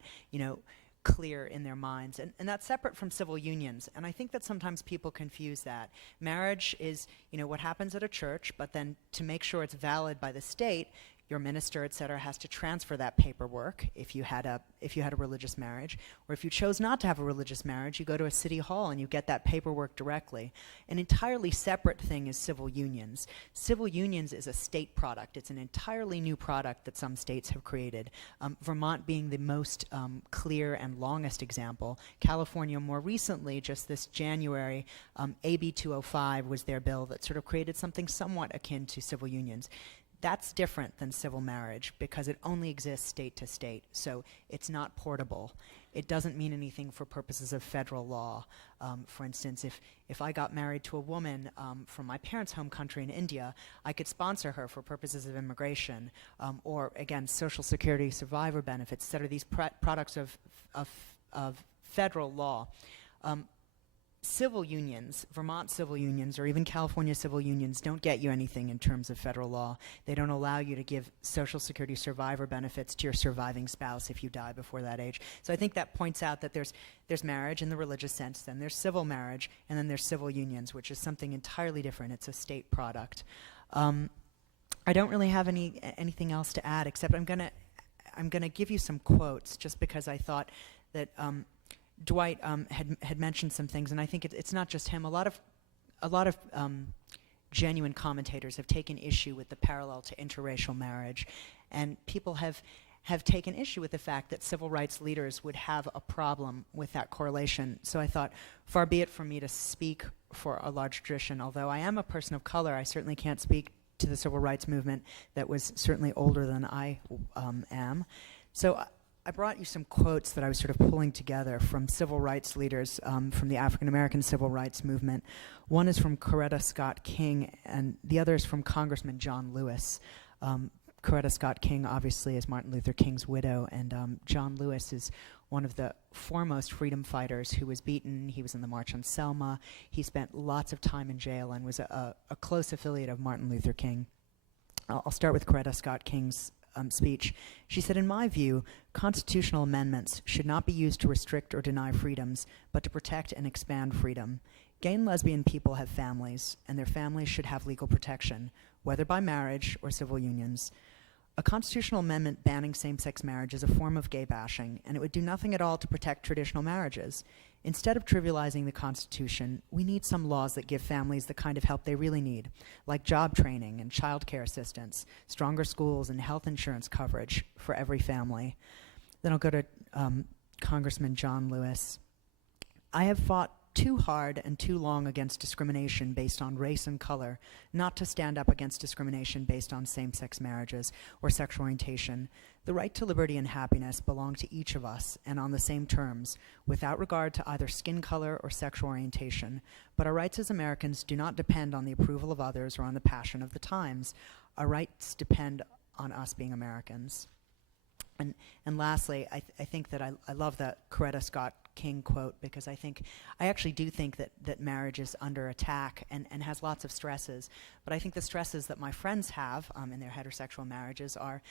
clear in their minds. And that's separate from civil unions. And I think that sometimes people confuse that. Marriage is, what happens at a church, but then to make sure it's valid by the state, your minister, et cetera, has to transfer that paperwork if you had a religious marriage. Or if you chose not to have a religious marriage, you go to a city hall and you get that paperwork directly. An entirely separate thing is civil unions. Civil unions is a state product. It's an entirely new product that some states have created. Vermont being the most clear and longest example. California more recently, just this January, AB 205 was their bill that sort of created something somewhat akin to civil unions. That's different than civil marriage because it only exists state to state, so it's not portable. It doesn't mean anything for purposes of federal law. For instance, if I got married to a woman from my parents' home country in India, I could sponsor her for purposes of immigration, or again, Social Security survivor benefits that are these products of federal law. Civil unions, Vermont civil unions, or even California civil unions don't get you anything in terms of federal law. They don't allow you to give Social Security survivor benefits to your surviving spouse if you die before that age. So I think that points out that there's marriage in the religious sense, then there's civil marriage, and then there's civil unions, which is something entirely different. It's a state product. I don't really have anything else to add, except I'm gonna give you some quotes just because I thought that Dwight had mentioned some things, and I think it's not just him. A lot of genuine commentators have taken issue with the parallel to interracial marriage, and people have taken issue with the fact that civil rights leaders would have a problem with that correlation. So I thought, far be it from me to speak for a large tradition. Although I am a person of color, I certainly can't speak to the civil rights movement that was certainly older than I am. So I brought you some quotes that I was sort of pulling together from civil rights leaders from the African American civil rights movement. One is from Coretta Scott King, and the other is from Congressman John Lewis. Coretta Scott King obviously is Martin Luther King's widow, and John Lewis is one of the foremost freedom fighters who was beaten. He was in the March on Selma. He spent lots of time in jail and was a close affiliate of Martin Luther King. I'll start with Coretta Scott King's speech. She said, "In my view, constitutional amendments should not be used to restrict or deny freedoms, but to protect and expand freedom. Gay and lesbian people have families, and their families should have legal protection, whether by marriage or civil unions. A constitutional amendment banning same-sex marriage is a form of gay bashing, and it would do nothing at all to protect traditional marriages. Instead of trivializing the Constitution, we need some laws that give families the kind of help they really need, like job training and child care assistance, stronger schools, and health insurance coverage for every family." Then I'll go to Congressman John Lewis. "I have fought too hard and too long against discrimination based on race and color, not to stand up against discrimination based on same-sex marriages or sexual orientation. The right to liberty and happiness belong to each of us and on the same terms, without regard to either skin color or sexual orientation. But our rights as Americans do not depend on the approval of others or on the passion of the times. Our rights depend on us being Americans." And lastly, I think that I love the Coretta Scott King quote, because I actually do think that marriage is under attack and has lots of stresses. But I think the stresses that my friends have in their heterosexual marriages are,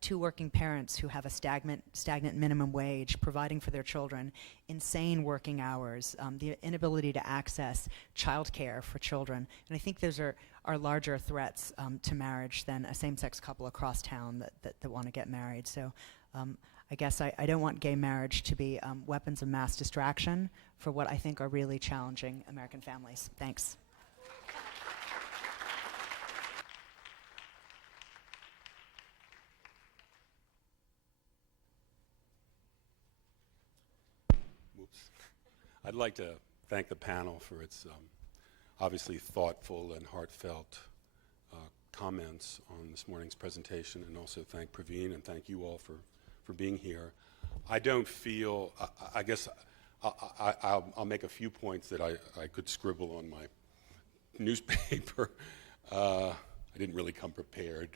two working parents who have a stagnant minimum wage, providing for their children, insane working hours, the inability to access child care for children. And I think those are larger threats to marriage than a same-sex couple across town that want to get married. So I guess I don't want gay marriage to be weapons of mass distraction for what I think are really challenging American families. Thanks. I'd like to thank the panel for its obviously thoughtful and heartfelt comments on this morning's presentation, and also thank Praveen and thank you all for being here. I don't feel, I guess I'll make a few points that I could scribble on my newspaper. I didn't really come prepared.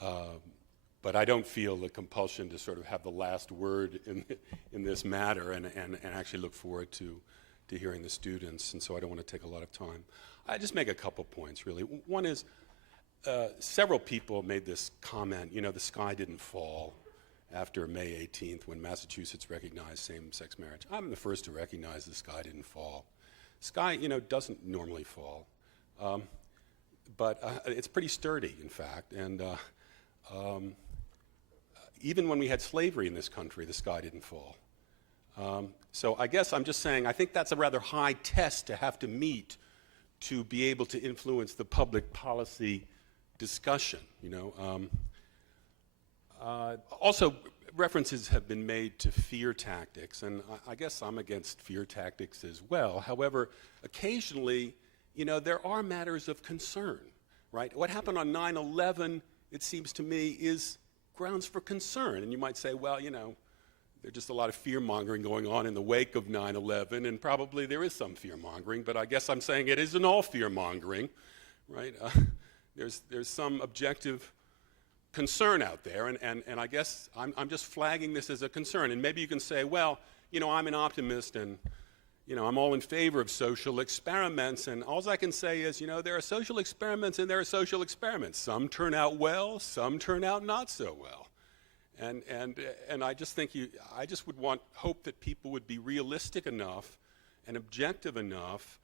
But I don't feel the compulsion to sort of have the last word in this matter, and actually look forward to hearing the students, and so I don't want to take a lot of time. I just make a couple points, really. One is, several people made this comment, the sky didn't fall after May 18th when Massachusetts recognized same-sex marriage. I'm the first to recognize the sky didn't fall. Sky, doesn't normally fall, but it's pretty sturdy, in fact, and even when we had slavery in this country, the sky didn't fall. So I guess I'm just saying, I think that's a rather high test to have to meet to be able to influence the public policy discussion, Also, references have been made to fear tactics, and I guess I'm against fear tactics as well. However, occasionally, there are matters of concern, right? What happened on 9/11, it seems to me, is grounds for concern. And you might say, well, there's just a lot of fear-mongering going on in the wake of 9/11, and probably there is some fear-mongering, but I guess I'm saying it isn't all fear-mongering, right? There's some objective concern out there, and I guess I'm just flagging this as a concern. And maybe you can say, well, I'm an optimist, and I'm all in favor of social experiments, and all I can say is, there are social experiments and there are social experiments. Some turn out well, some turn out not so well. And I just think I just would hope that people would be realistic enough and objective enough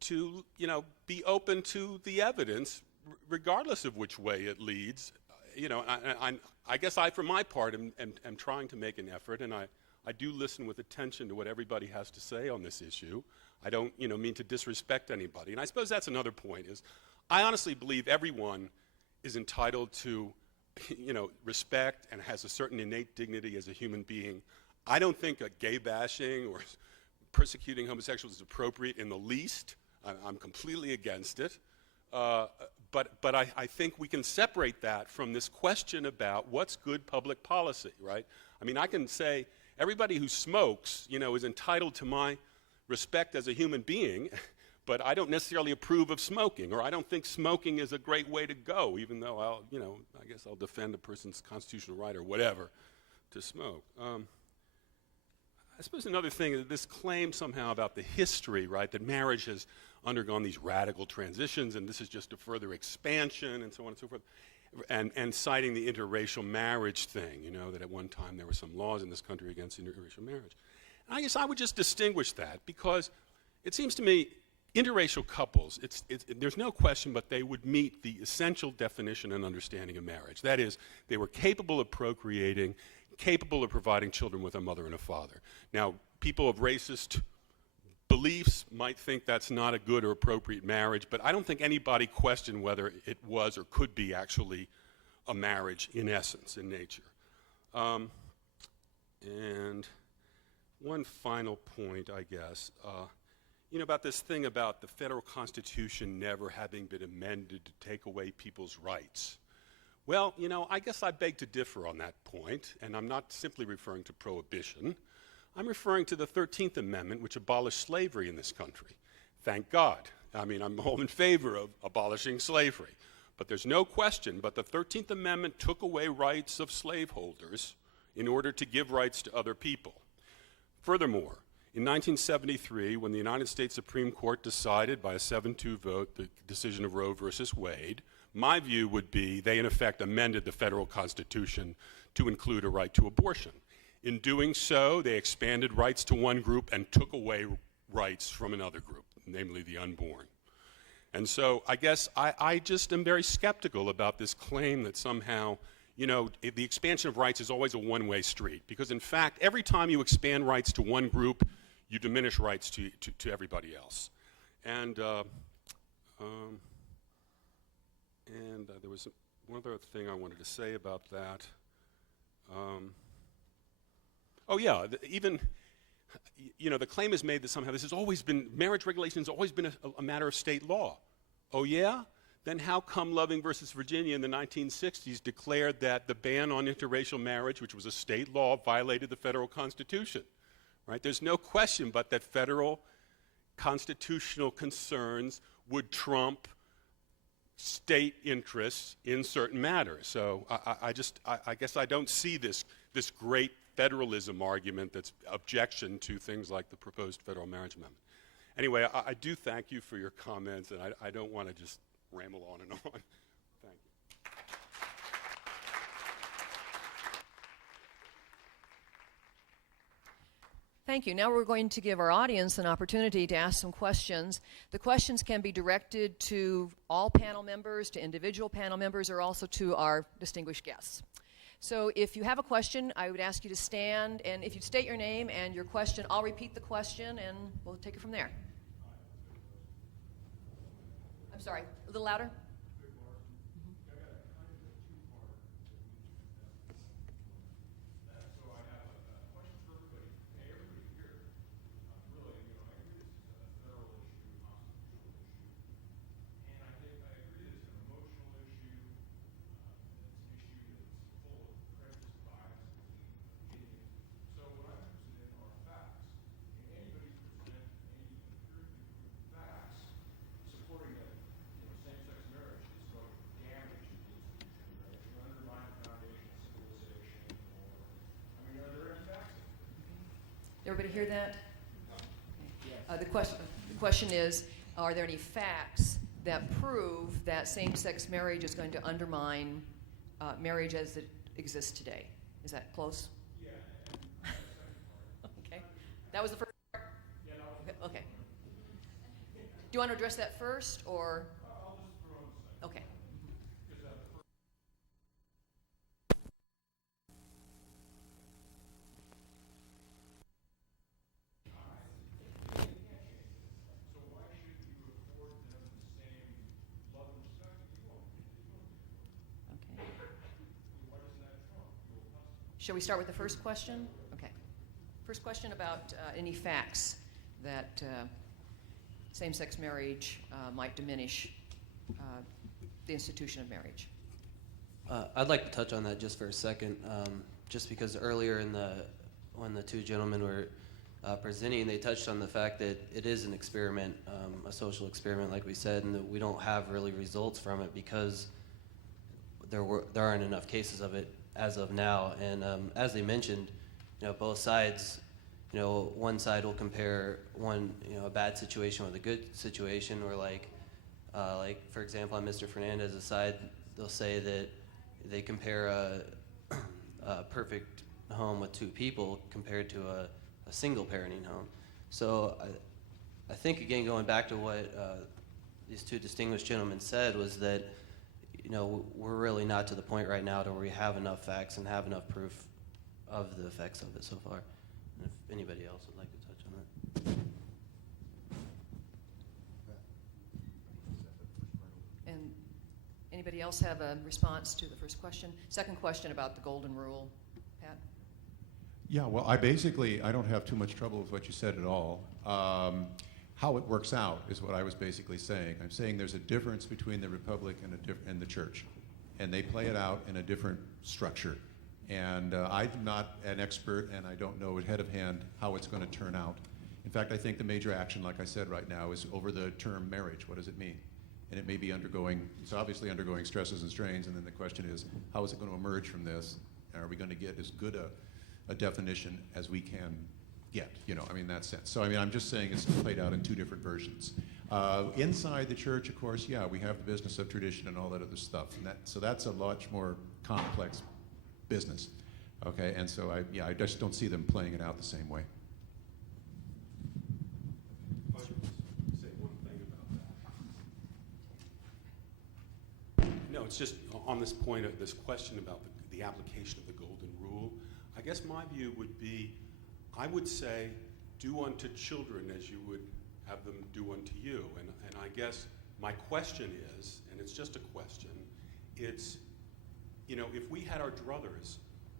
to, be open to the evidence, regardless of which way it leads. I guess I, for my part, am trying to make an effort, and I do listen with attention to what everybody has to say on this issue. I don't, mean to disrespect anybody. And I suppose that's another point, is I honestly believe everyone is entitled to, respect and has a certain innate dignity as a human being. I don't think a gay bashing or persecuting homosexuals is appropriate in the least. I'm completely against it. but I think we can separate that from this question about what's good public policy, right? I mean, I can say everybody who smokes, is entitled to my respect as a human being, but I don't necessarily approve of smoking, or I don't think smoking is a great way to go, even though I guess I'll defend a person's constitutional right or whatever to smoke. I suppose another thing is this claim somehow about the history, right, that marriage has undergone these radical transitions, and this is just a further expansion, and so on and so forth, and citing the interracial marriage thing, that at one time there were some laws in this country against interracial marriage. And I guess I would just distinguish that, because it seems to me interracial couples, there's no question but they would meet the essential definition and understanding of marriage. That is, they were capable of procreating, capable of providing children with a mother and a father. Now, people of racist beliefs might think that's not a good or appropriate marriage, but I don't think anybody questioned whether it was or could be actually a marriage in essence, in nature. And one final point, I guess, about this thing about the federal Constitution never having been amended to take away people's rights. Well, I guess I beg to differ on that point, and I'm not simply referring to prohibition. I'm referring to the 13th Amendment, which abolished slavery in this country. Thank God. I mean, I'm all in favor of abolishing slavery. But there's no question but the 13th Amendment took away rights of slaveholders in order to give rights to other people. Furthermore, in 1973, when the United States Supreme Court decided by a 7-2 vote the decision of Roe versus Wade, my view would be they, in effect, amended the federal Constitution to include a right to abortion. In doing so, they expanded rights to one group and took away rights from another group, namely the unborn. And so I guess I just am very skeptical about this claim that somehow, the expansion of rights is always a one-way street. Because in fact, every time you expand rights to one group, you diminish rights to everybody else. And there was one other thing I wanted to say about that. The claim is made that somehow this has always been, marriage regulation has always been a matter of state law. Oh yeah? Then how come Loving versus Virginia in the 1960s declared that the ban on interracial marriage, which was a state law, violated the federal Constitution? Right? There's no question but that federal constitutional concerns would trump state interests in certain matters. So I guess I don't see this great federalism argument that's objection to things like the proposed federal marriage amendment. Anyway, I do thank you for your comments, and I don't want to just ramble on and on. Thank you. Thank you. Now we're going to give our audience an opportunity to ask some questions. The questions can be directed to all panel members, to individual panel members, or also to our distinguished guests. So if you have a question, I would ask you to stand, and if you state your name and your question, I'll repeat the question, and we'll take it from there. I'm sorry, a little louder. Everybody hear that? The question is, are there any facts that prove that same-sex marriage is going to undermine marriage as it exists today? Is that close? Yeah. Okay. That was the first part? Yeah, no. Okay. Do you want to address that first, or? I'll just throw in a second. Okay. Shall we start with the first question? Okay. First question about any facts that same-sex marriage might diminish the institution of marriage. I'd like to touch on that just for a second, just because earlier when the two gentlemen were presenting, they touched on the fact that it is an experiment, a social experiment, like we said, and that we don't have really results from it because there aren't enough cases of it as of now. And as they mentioned, both sides, one side will compare a bad situation with a good situation, or like for example, on Mr. Fernandez's side, they'll say that they compare a perfect home with two people compared to a single parenting home. So I think, again, going back to what these two distinguished gentlemen said, was that we're really not to the point right now to where we have enough facts and have enough proof of the effects of it so far. And if anybody else would like to touch on that. And anybody else have a response to the first question? Second question about the golden rule, Pat? Yeah, well, I don't have too much trouble with what you said at all. How it works out is what I was basically saying. I'm saying there's a difference between the Republic and the Church, and they play it out in a different structure. And I'm not an expert, and I don't know ahead of hand how it's going to turn out. In fact, I think the major action, like I said right now, is over the term marriage. What does it mean? And it may be it's obviously undergoing stresses and strains, and then the question is, how is it going to emerge from this? And are we going to get as good a definition as we can get, in that sense. So, I'm just saying it's played out in two different versions. Inside the church, of course, yeah, we have the business of tradition and all that other stuff. And so that's a much more complex business. Okay, and so I just don't see them playing it out the same way. If I could just say one thing about that. No, it's just on this point of this question about the application of the golden rule. I guess my view would be, I would say, do unto children as you would have them do unto you. And I guess my question is, and it's just a question, it's, if we had our druthers,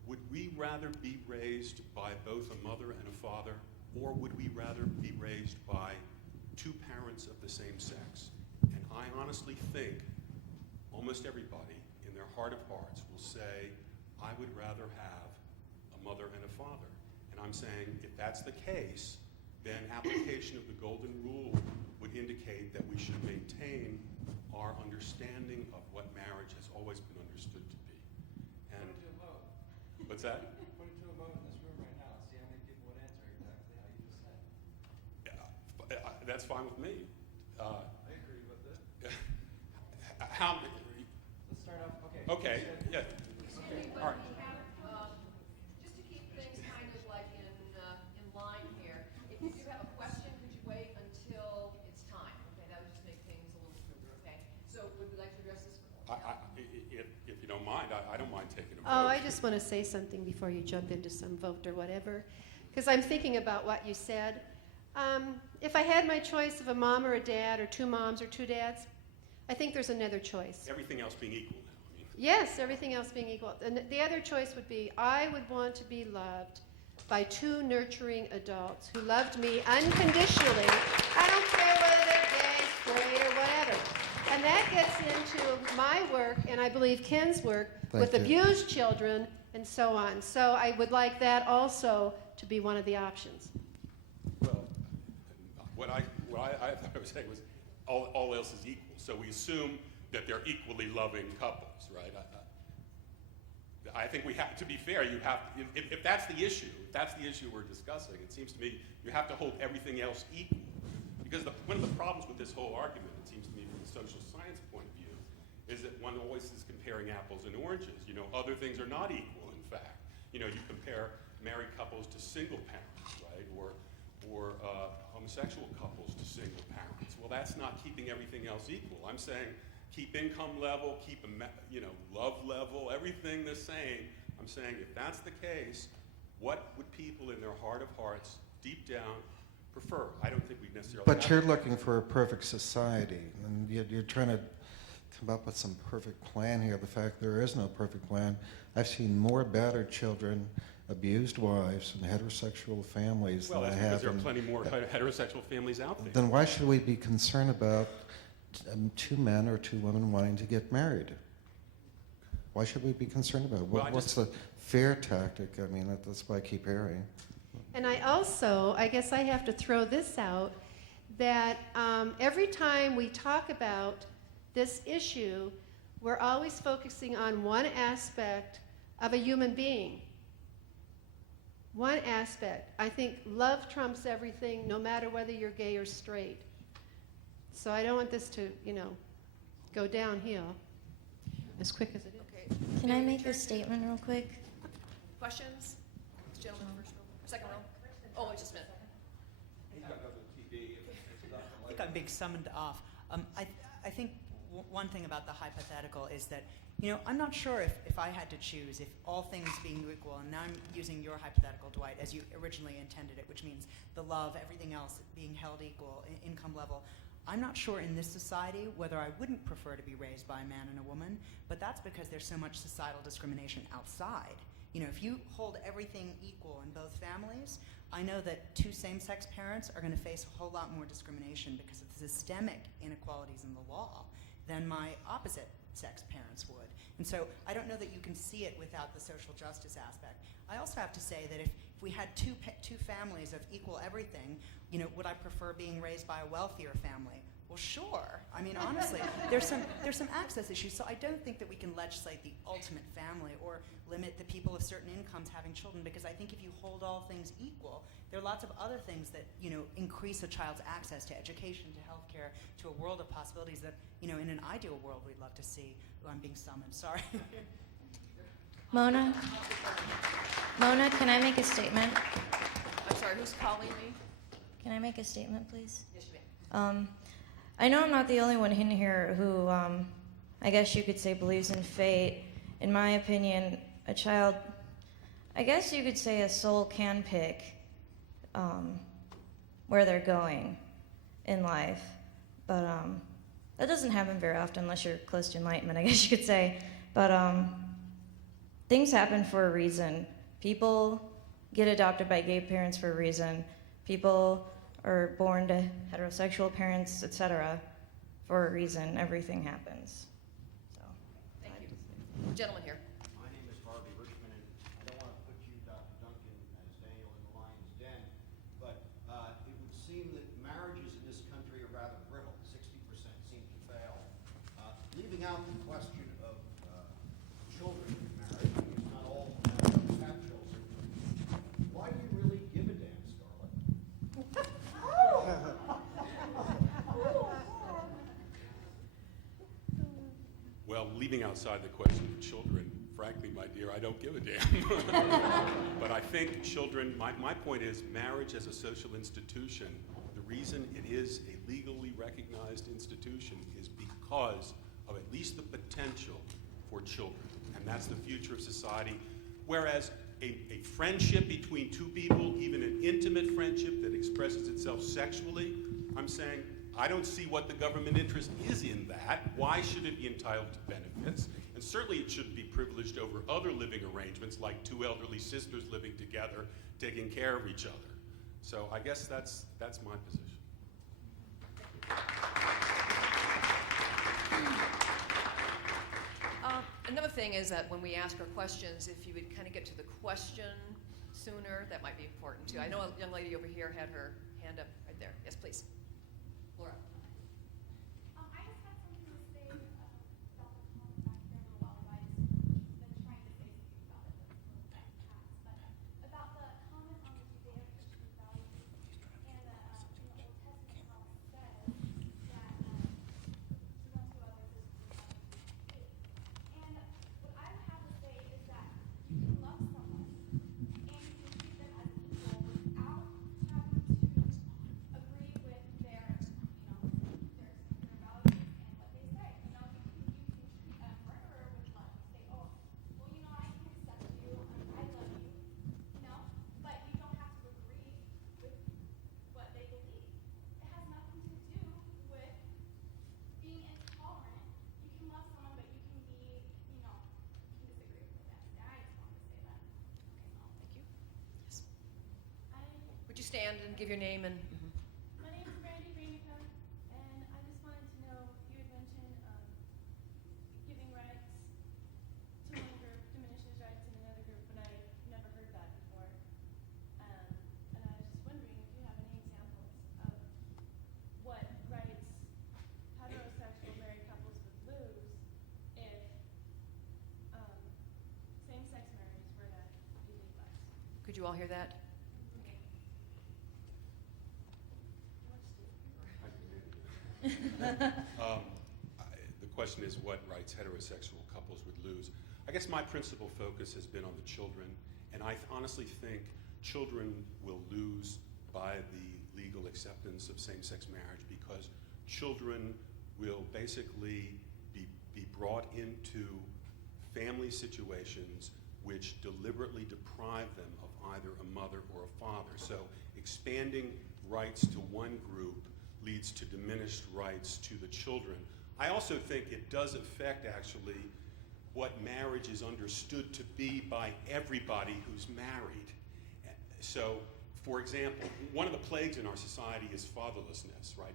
would we rather be raised by both a mother and a father, or would we rather be raised by two parents of the same sex? And I honestly think almost everybody in their heart of hearts will say, I would rather have a mother and a father. And I'm saying, if that's the case, then application of the golden rule would indicate that we should maintain our understanding of what marriage has always been understood to be. And put it to a vote. What's that? Put it to a vote in this room right now. See how many people would answer exactly how you just said. That's fine with me. I agree with it. How many? Let's start off. Okay. Yeah. All right. Just to keep things kind of like in line here, if you do have a question, could you wait until it's time? Okay, that would just make things a little smoother. Okay. So would we like to address this? If you don't mind, I don't mind taking a vote. Oh, I just want to say something before you jump into some vote or whatever, because I'm thinking about what you said. If I had my choice of a mom or a dad, or two moms or two dads, I think there's another choice. Everything else being equal now. Yes, everything else being equal. And the other choice would be, I would want to be loved by two nurturing adults who loved me unconditionally. I don't care whether they're gay, straight, or whatever. And that gets into my work, and I believe Ken's work, with abused children and so on. So I would like that also to be one of the options. Well, what I thought I was saying was all else is equal. So we assume that they're equally loving couples, right? I think we have to be fair. You have, if that's the issue, we're discussing, it seems to me you have to hold everything else equal. Because one of the problems with this whole argument, it seems to me, from the social science point of view, is that one always is comparing apples and oranges. Other things are not equal. In fact, you compare married couples to single parents, right? Or homosexual couples to single parents. Well, that's not keeping everything else equal. I'm saying keep income level, keep love level, everything the same. I'm saying if that's the case, what would people in their heart of hearts, deep down, prefer? I don't think we necessarily. But you're looking for a perfect society, and you're trying to come up with some perfect plan here. The fact there is no perfect plan. I've seen more battered children, abused wives, and heterosexual families Well, than I that's have. because there are plenty more heterosexual families out there. Then why should we be concerned about two men or two women wanting to get married. Why should we be concerned about it? Well, What's the fair tactic? I mean, that's what I keep hearing. And I guess I have to throw this out, that every time we talk about this issue, we're always focusing on one aspect of a human being. One aspect. I think love trumps everything, no matter whether you're gay or straight. So I don't want this to, go downhill as quick as it is. Okay. Can I make a statement real quick? Questions? This gentleman first row, second row. Oh, just a minute. He's got nothing TV. I think I'm being summoned off. I think one thing about the hypothetical is that, I'm not sure if I had to choose, if all things being equal, and now I'm using your hypothetical, Dwight, as you originally intended it, which means the love, everything else being held equal, income level. I'm not sure in this society whether I wouldn't prefer to be raised by a man and a woman, but that's because there's so much societal discrimination outside. If you hold everything equal in both families, I know that two same-sex parents are going to face a whole lot more discrimination because of the systemic inequalities in the law than my opposite sex parents would. And so I don't know that you can see it without the social justice aspect. I also have to say that if we had two families of equal everything, would I prefer being raised by a wealthier family? Well, sure. I mean, honestly, there's some access issues, so I don't think that we can legislate the ultimate family or limit the people of certain incomes having children, because I think if you hold all things equal, there are lots of other things that, increase a child's access to education, to healthcare, to a world of possibilities that, in an ideal world we'd love to see. Oh, I'm being summoned, sorry. Mona, can I make a statement? I'm sorry, who's calling me? Can I make a statement, please? Yes, you may. I know I'm not the only one in here who, I guess you could say, believes in fate. In my opinion, a child, I guess you could say a soul can pick where they're going in life. But that doesn't happen very often unless you're close to enlightenment, I guess you could say. But things happen for a reason. People get adopted by gay parents for a reason. People are born to heterosexual parents, etc. For a reason. Everything happens. So, Thank you. Gentleman here. My name is Harvey Richmond, and I don't want to put you, Dr. Duncan, as Daniel in the lion's den, but it would seem that marriages in this country are rather brittle. 60% seem to fail. Leaving out the question of children in marriage, because not all marriages have children, why do you really give a damn, Scarlett? Well, leaving outside the question of children, frankly, my dear, I don't give a damn. But I think children, my point is marriage as a social institution, the reason it is a legally recognized institution is because of at least the potential for children. And that's the future of society. Whereas a friendship between two people, even an intimate friendship that expresses itself sexually, I'm saying, I don't see what the government interest is in that. Why should it be entitled to benefits? And certainly it shouldn't be privileged over other living arrangements like two elderly sisters living together, taking care of each other. So I guess that's my position. Another thing is that when we ask our questions, if you would kind of get to the question sooner, that might be important too. I know a young lady over here had her hand up right there. Yes, please. Laura. I just had something to say about the comment back there a little while ago. I just been trying to say something about it, but it's a little past. But about the comment on the Judeo-Christian values, and in the Old Testament, how it says that to one to others is to another to hate. And what I would have to say is that you can love someone and you can treat them as equal without having to agree with their values and what they say. You can treat a murderer with love. You say, oh, well, I can accept you, I love you, but you don't have to agree with what they believe. It has nothing to do with being intolerant. You can love someone, but you can be, you can disagree with them. And I just wanted to say that. Thank you. Yes. I Would you stand and give your name and? My name is Brandy Greenicke, and I just wanted to know all hear that? The question is what rights heterosexual couples would lose. I guess my principal focus has been on the children, and I honestly think children will lose by the legal acceptance of same-sex marriage because children will basically be brought into family situations which deliberately deprive them of either a mother or a father. So expanding rights to one group leads to diminished rights to the children. I also think it does affect actually what marriage is understood to be by everybody who's married. So, for example, one of the plagues in our society is fatherlessness, right?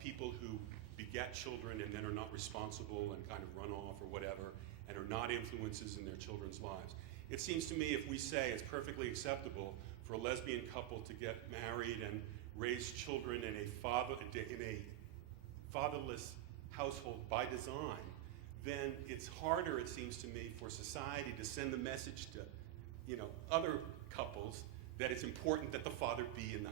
People who beget children and then are not responsible and kind of run off or whatever and are not influences in their children's lives. It seems to me if we say it's perfectly acceptable for a lesbian couple to get married and raise children in a fatherless household by design, then it's harder, it seems to me, for society to send the message to, other couples that it's important that the father be in the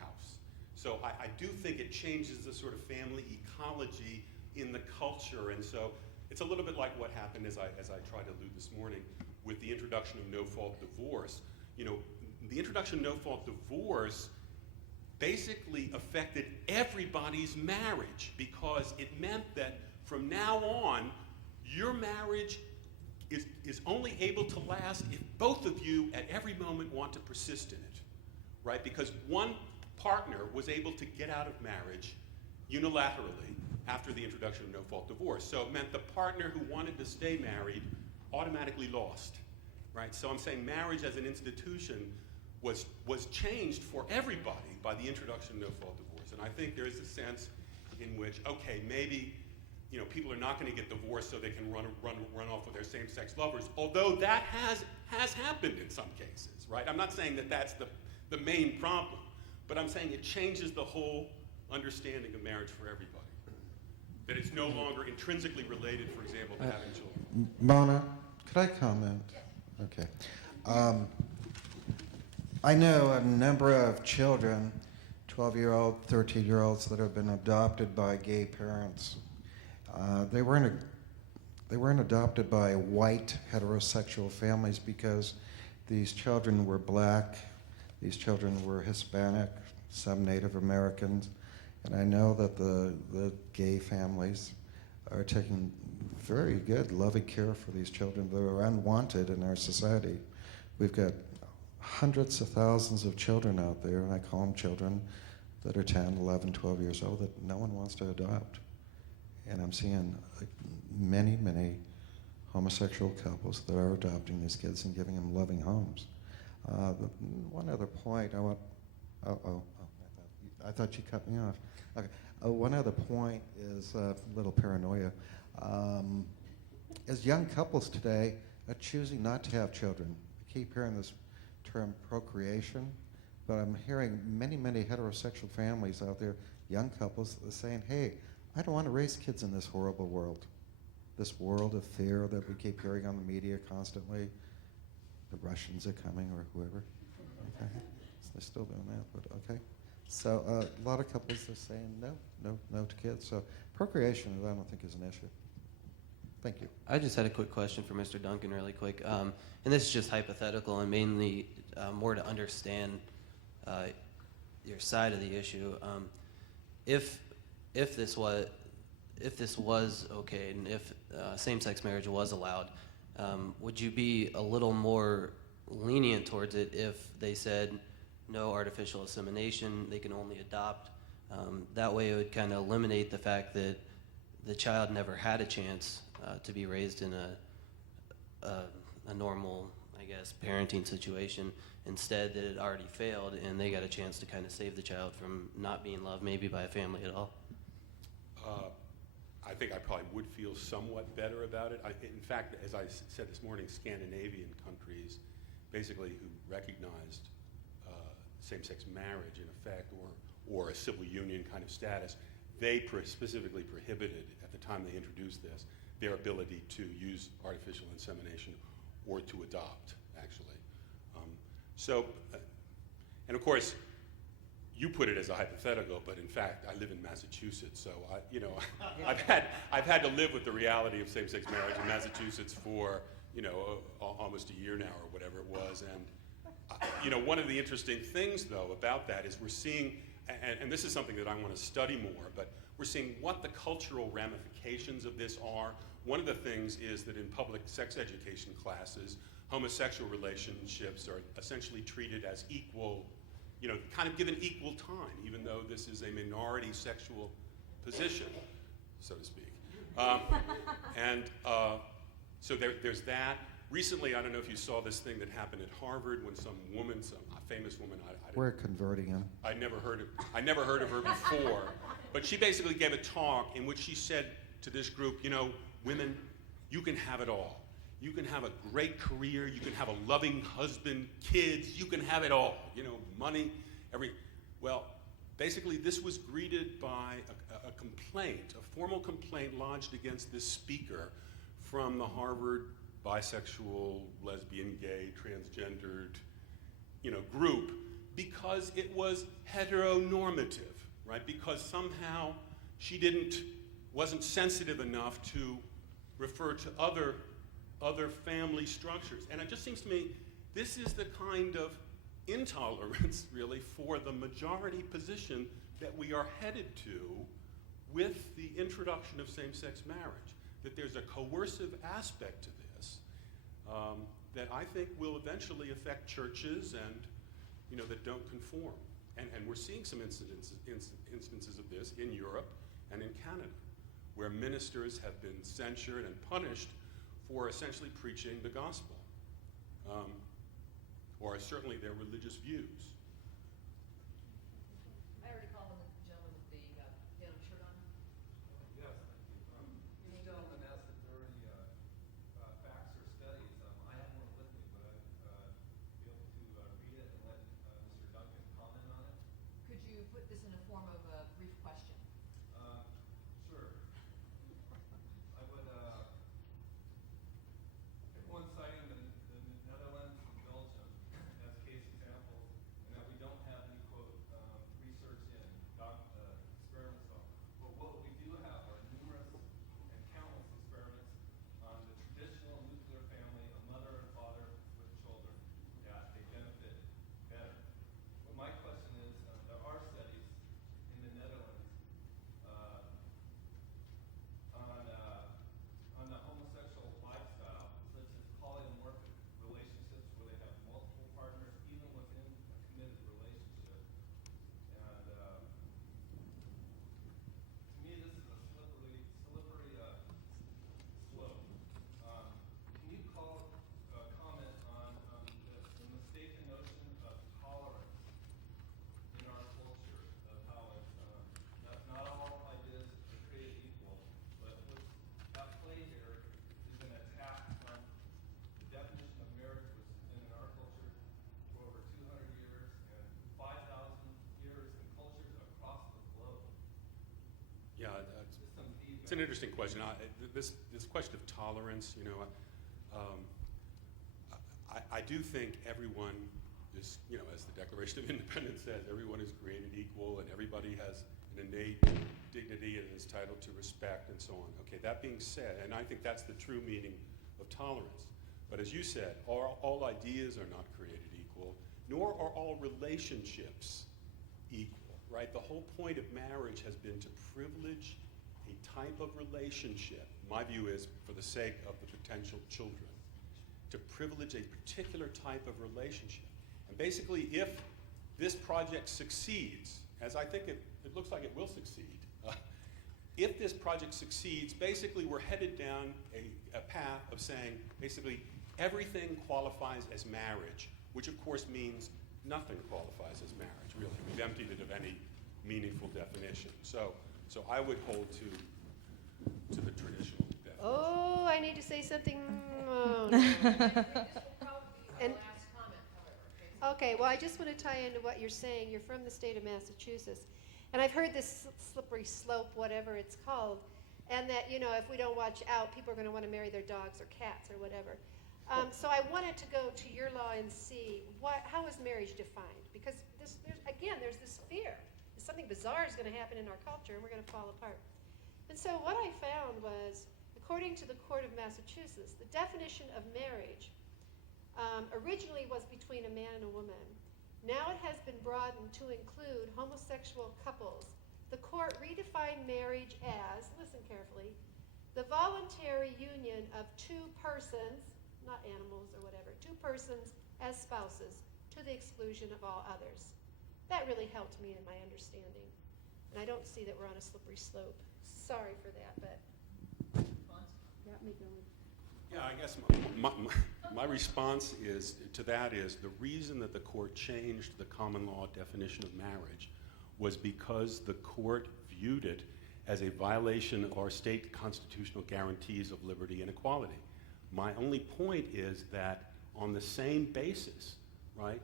house. So I do think it changes the sort of family ecology in the culture, and so it's a little bit like what happened as I tried to allude this morning with the introduction of no-fault divorce. The introduction of no-fault divorce basically affected everybody's marriage because it meant that from now on, your marriage is only able to last if both of you at every moment want to persist in it, right? Because one partner was able to get out of marriage unilaterally after the introduction of no-fault divorce. So it meant the partner who wanted to stay married automatically lost, right? So I'm saying marriage as an institution was changed for everybody by the introduction of no-fault divorce. And I think there is a sense in which, okay, maybe people are not going to get divorced so they can run off with their same-sex lovers, although that has happened in some cases, right? I'm not saying that that's the main problem, but I'm saying it changes the whole understanding of marriage for everybody. That it's no longer intrinsically related, for example, to having children. Mona, could I comment? Okay. I know a number of children, 12-year-old, 13-year-olds that have been adopted by gay parents. They weren't adopted by white heterosexual families because these children were black, these children were Hispanic, some Native Americans, and I know that the gay families are taking very good, loving care for these children that are unwanted in our society. We've got hundreds of thousands of children out there, and I call them children, that are 10, 11, 12 years old that no one wants to adopt. And I'm seeing many, many homosexual couples that are adopting these kids and giving them loving homes. One other point I want, I thought you cut me off. Okay. One other point is a little paranoia. As young couples today are choosing not to have children, I keep hearing this term procreation, but I'm hearing many, many heterosexual families out there, young couples, that are saying, hey, I don't want to raise kids in this horrible world, this world of fear that we keep hearing on the media constantly. The Russians are coming or whoever. Okay. So they're still doing that, but okay. So a lot of couples are saying no to kids. So procreation, I don't think is an issue. Thank you. I just had a quick question for Mr. Duncan really quick. And this is just hypothetical and mainly more to understand your side of the issue. If this was okay and if same-sex marriage was allowed, would you be a little more lenient towards it if they said no artificial insemination, they can only adopt? That way it would kind of eliminate the fact that the child never had a chance to be raised in a normal, I guess, parenting situation. Instead, that it already failed and they got a chance to kind of save the child from not being loved maybe by a family at all. I think I probably would feel somewhat better about it. In fact, as I said this morning, Scandinavian countries basically who recognized same-sex marriage in effect or a civil union kind of status, they specifically prohibited at the time they introduced this their ability to use artificial insemination or to adopt, actually. So, and of course, you put it as a hypothetical, but in fact, I live in Massachusetts, so I've had to live with the reality of same-sex marriage in Massachusetts for almost a year now or whatever it was. And one of the interesting things though about that is we're seeing, and this is something that I want to study more, but we're seeing what the cultural ramifications of this are. One of the things is that in public sex education classes, homosexual relationships are essentially treated as equal, kind of given equal time, even though this is a minority sexual position, so to speak. So there's that. Recently, I don't know if you saw this thing that happened at Harvard when some woman, some famous woman, We're converting him. I never heard of her before, but she basically gave a talk in which she said to this group, women, you can have it all. You can have a great career, you can have a loving husband, kids, you can have it all. Money, well, basically this was greeted by a complaint, a formal complaint lodged against this speaker from the Harvard bisexual, lesbian, gay, transgendered, group, because it was heteronormative, right? Because somehow she wasn't sensitive enough to refer to other family structures. And it just seems to me this is the kind of intolerance, really, for the majority position that we are headed to with the introduction of same-sex marriage, that there's a coercive aspect to this that I think will eventually affect churches and, that don't conform. And we're seeing some instances of this in Europe and in Canada, where ministers have been censured and punished for essentially preaching the gospel, or certainly their religious views. I already called on the gentleman with the denim shirt on. Yes, thank you. This gentleman asked if there are any facts or studies. I have one with me, but I'd be able to read it and let Mr. Duncan comment on it. Could you put this in a form of a brief question? Sure. I would, everyone's citing the Netherlands and Belgium as case examples, and that we don't have any, quote, research in experiments on. But what we do have are numerous and countless experiments on the traditional nuclear family, a mother and father with children, that they benefit better. But my question is, there are studies in the Netherlands on the homosexual lifestyle, such as polymorphic relationships where they have multiple partners, even within a committed relationship. And to me, this is a slippery slope. Can you comment on the mistaken notion of tolerance in our culture, of how it's not all ideas are created equal, but what's at play here is an attack on the definition of marriage, which has been in our culture for over 200 years and 5,000 years in cultures across the globe. Yeah, Just some feedback. it's an interesting question. This question of tolerance, I do think everyone is, as the Declaration of Independence says, everyone is created equal and everybody has an innate dignity and is entitled to respect and so on. Okay, that being said, and I think that's the true meaning of tolerance. But as you said, all ideas are not created equal, nor are all relationships equal, right? The whole point of marriage has been to privilege a type of relationship, my view is for the sake of the potential children, to privilege a particular type of relationship. And basically, if this project succeeds, as I think it looks like it will succeed, if this project succeeds, basically we're headed down a path of saying, basically, everything qualifies as marriage, which of course means nothing qualifies as marriage, really. We've emptied it of any meaningful definition. So I would hold to the traditional definition. Oh, I need to say something. Oh, no. This will probably be And- our last comment, however. Okay, well, I just want to tie into what you're saying. You're from the state of Massachusetts. And I've heard this slippery slope, whatever it's called, and that, if we don't watch out, people are going to want to marry their dogs or cats or whatever. So I wanted to go to your law and see how is marriage defined? Because there's this fear that something bizarre is going to happen in our culture and we're going to fall apart. And so what I found was, according to the Court of Massachusetts, the definition of marriage originally was between a man and a woman. Now it has been broadened to include homosexual couples. The court redefined marriage as, listen carefully, the voluntary union of two persons, not animals or whatever, two persons as spouses to the exclusion of all others. That really helped me in my understanding. And I don't see that we're on a slippery slope. Sorry for that, but got me going. Yeah, I guess my response to that is the reason that the court changed the common law definition of marriage was because the court viewed it as a violation of our state constitutional guarantees of liberty and equality. My only point is that on the same basis, right,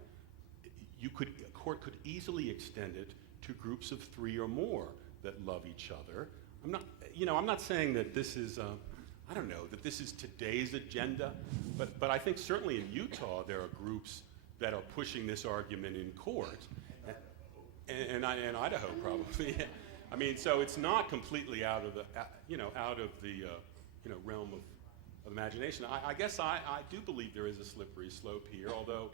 a court could easily extend it to groups of 3 or more that love each other. I'm not saying that this is, that this is today's agenda, but I think certainly in Utah there are groups that are pushing this argument in court. And Idaho probably. I mean, so it's not completely out of the realm of imagination. I guess I do believe there is a slippery slope here, although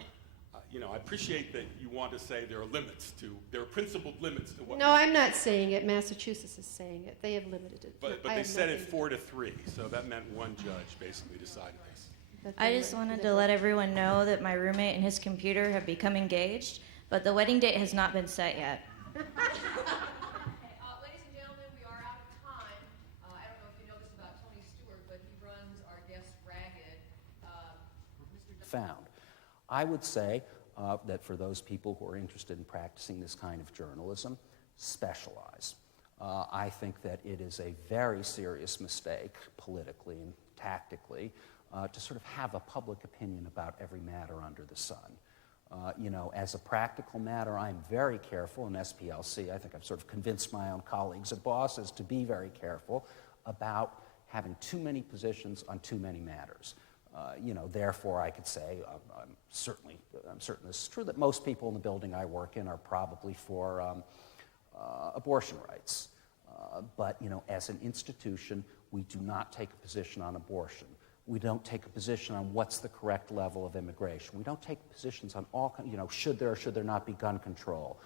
I appreciate that you want to say there are principled limits to what. No, I'm not saying it. Massachusetts is saying it. They have limited it. But they said it 4-3, so that meant one judge basically decided this. I just wanted to let everyone know that my roommate and his computer have become engaged, but the wedding date has not been set yet. Ladies and gentlemen, we are out of time. I don't know if you know this about Tony Stewart, but he runs our guests ragged. Found. I would say that for those people who are interested in practicing this kind of journalism, specialize. I think that it is a very serious mistake, politically and tactically, to sort of have a public opinion about every matter under the sun. As a practical matter, I'm very careful in SPLC. I think I've sort of convinced my own colleagues and bosses to be very careful about having too many positions on too many matters. Therefore, I could say, I'm certain this is true, that most people in the building I work in are probably for abortion rights. But, as an institution, we do not take a position on abortion. We don't take a position on what's the correct level of immigration. We don't take positions on all, should there or should there not be gun control.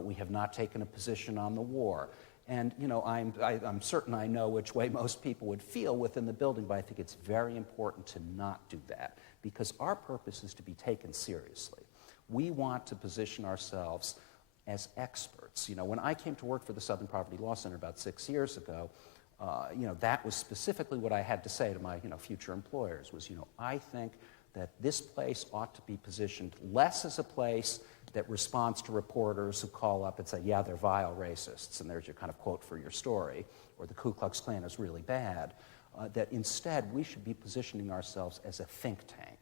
We have not taken a position on the war. And, I'm certain I know which way most people would feel within the building, but I think it's very important to not do that because our purpose is to be taken seriously. We want to position ourselves as experts. When I came to work for the Southern Poverty Law Center about 6 years ago, that was specifically what I had to say to my, future employers was, I think that this place ought to be positioned less as a place that responds to reporters who call up and say, yeah, they're vile racists, and there's your kind of quote for your story, or the Ku Klux Klan is really bad, that instead we should be positioning ourselves as a think tank,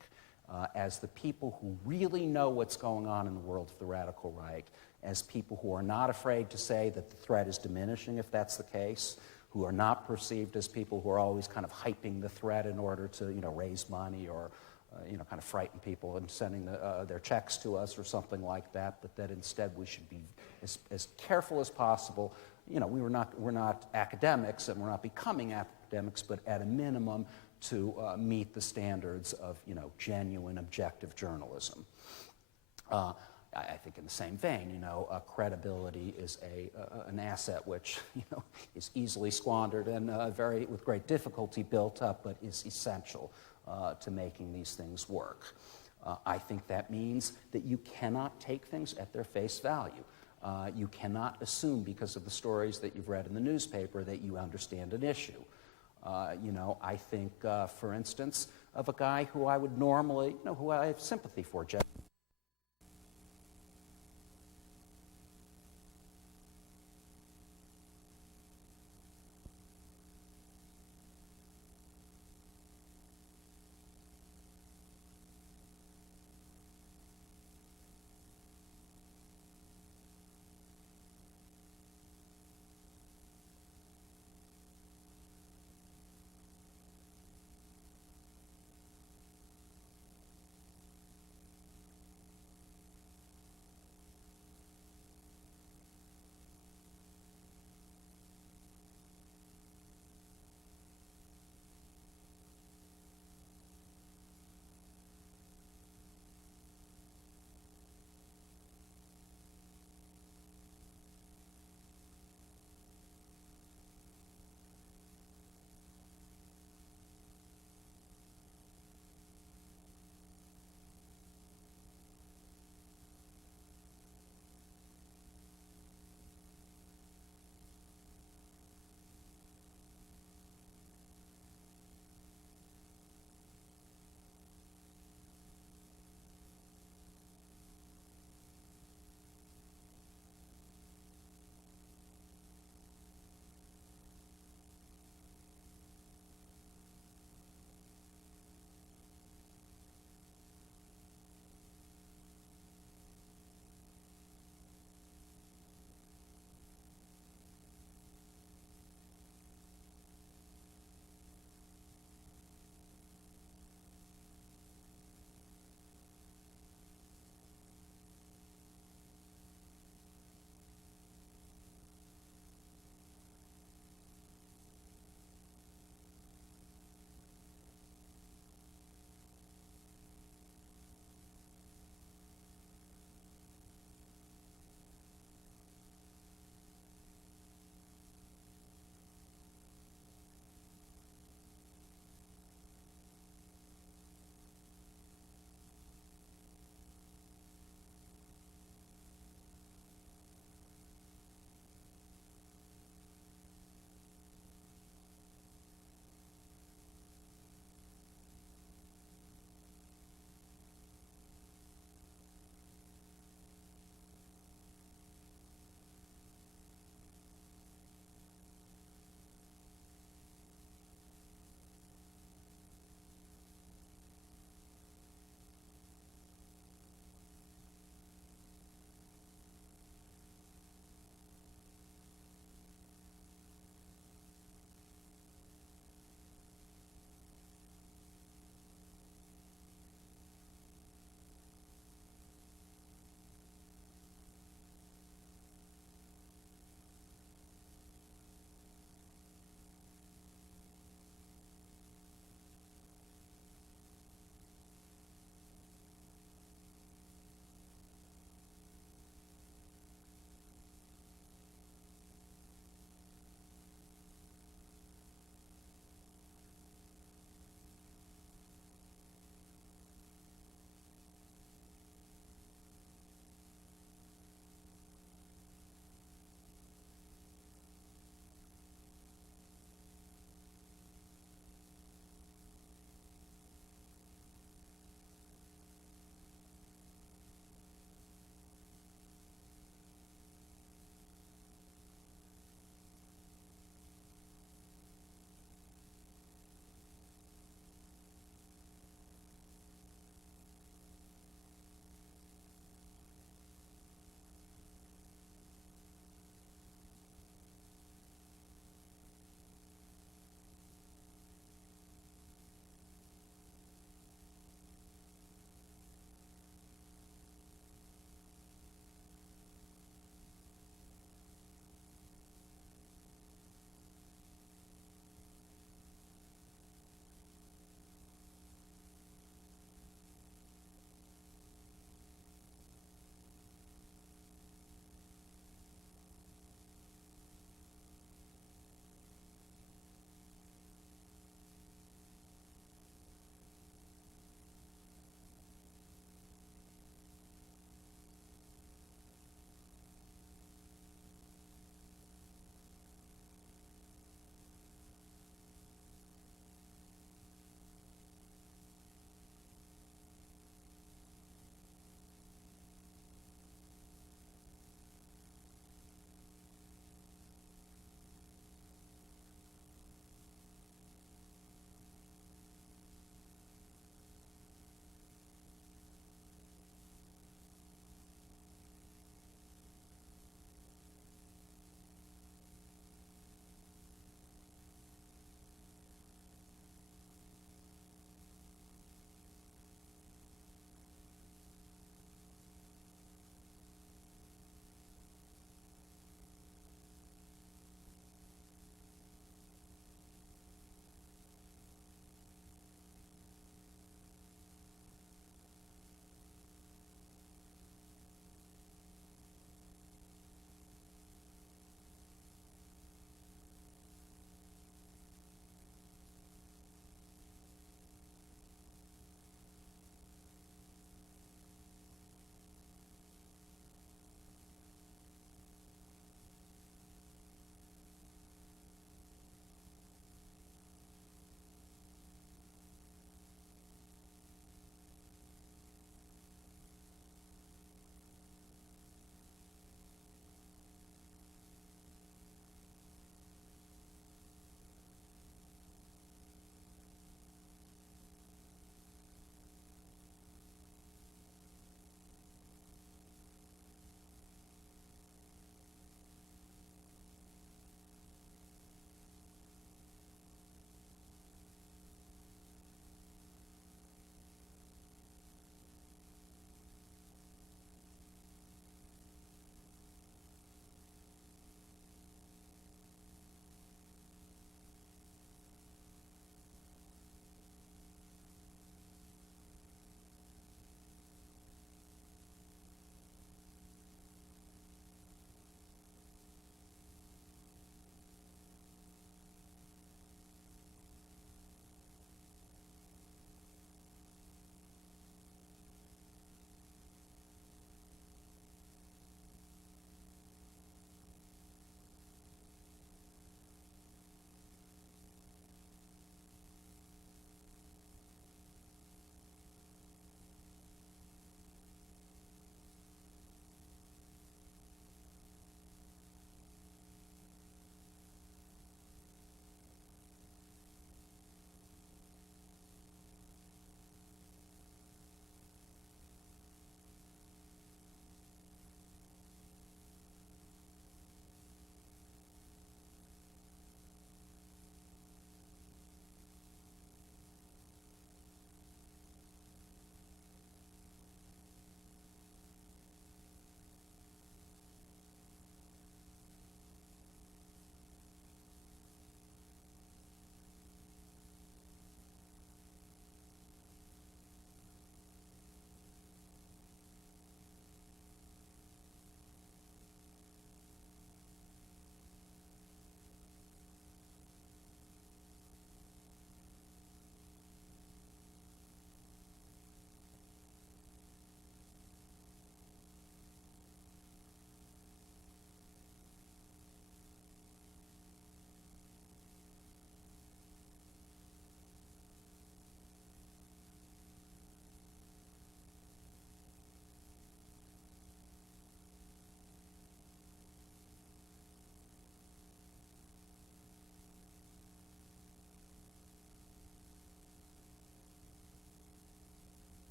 as the people who really know what's going on in the world of the radical right, as people who are not afraid to say that the threat is diminishing if that's the case, who are not perceived as people who are always kind of hyping the threat in order to, raise money or, kind of frighten people and sending their checks to us or something like that, but that instead we should be as careful as possible. We're not academics and we're not becoming academics, but at a minimum to meet the standards of, genuine, objective journalism. I think in the same vein, credibility is an asset which, is easily squandered and with great difficulty built up, but is essential to making these things work. I think that means that you cannot take things at their face value. You cannot assume because of the stories that you've read in the newspaper that you understand an issue. I think, for instance, of a guy who I would normally, who I have sympathy for, Jeff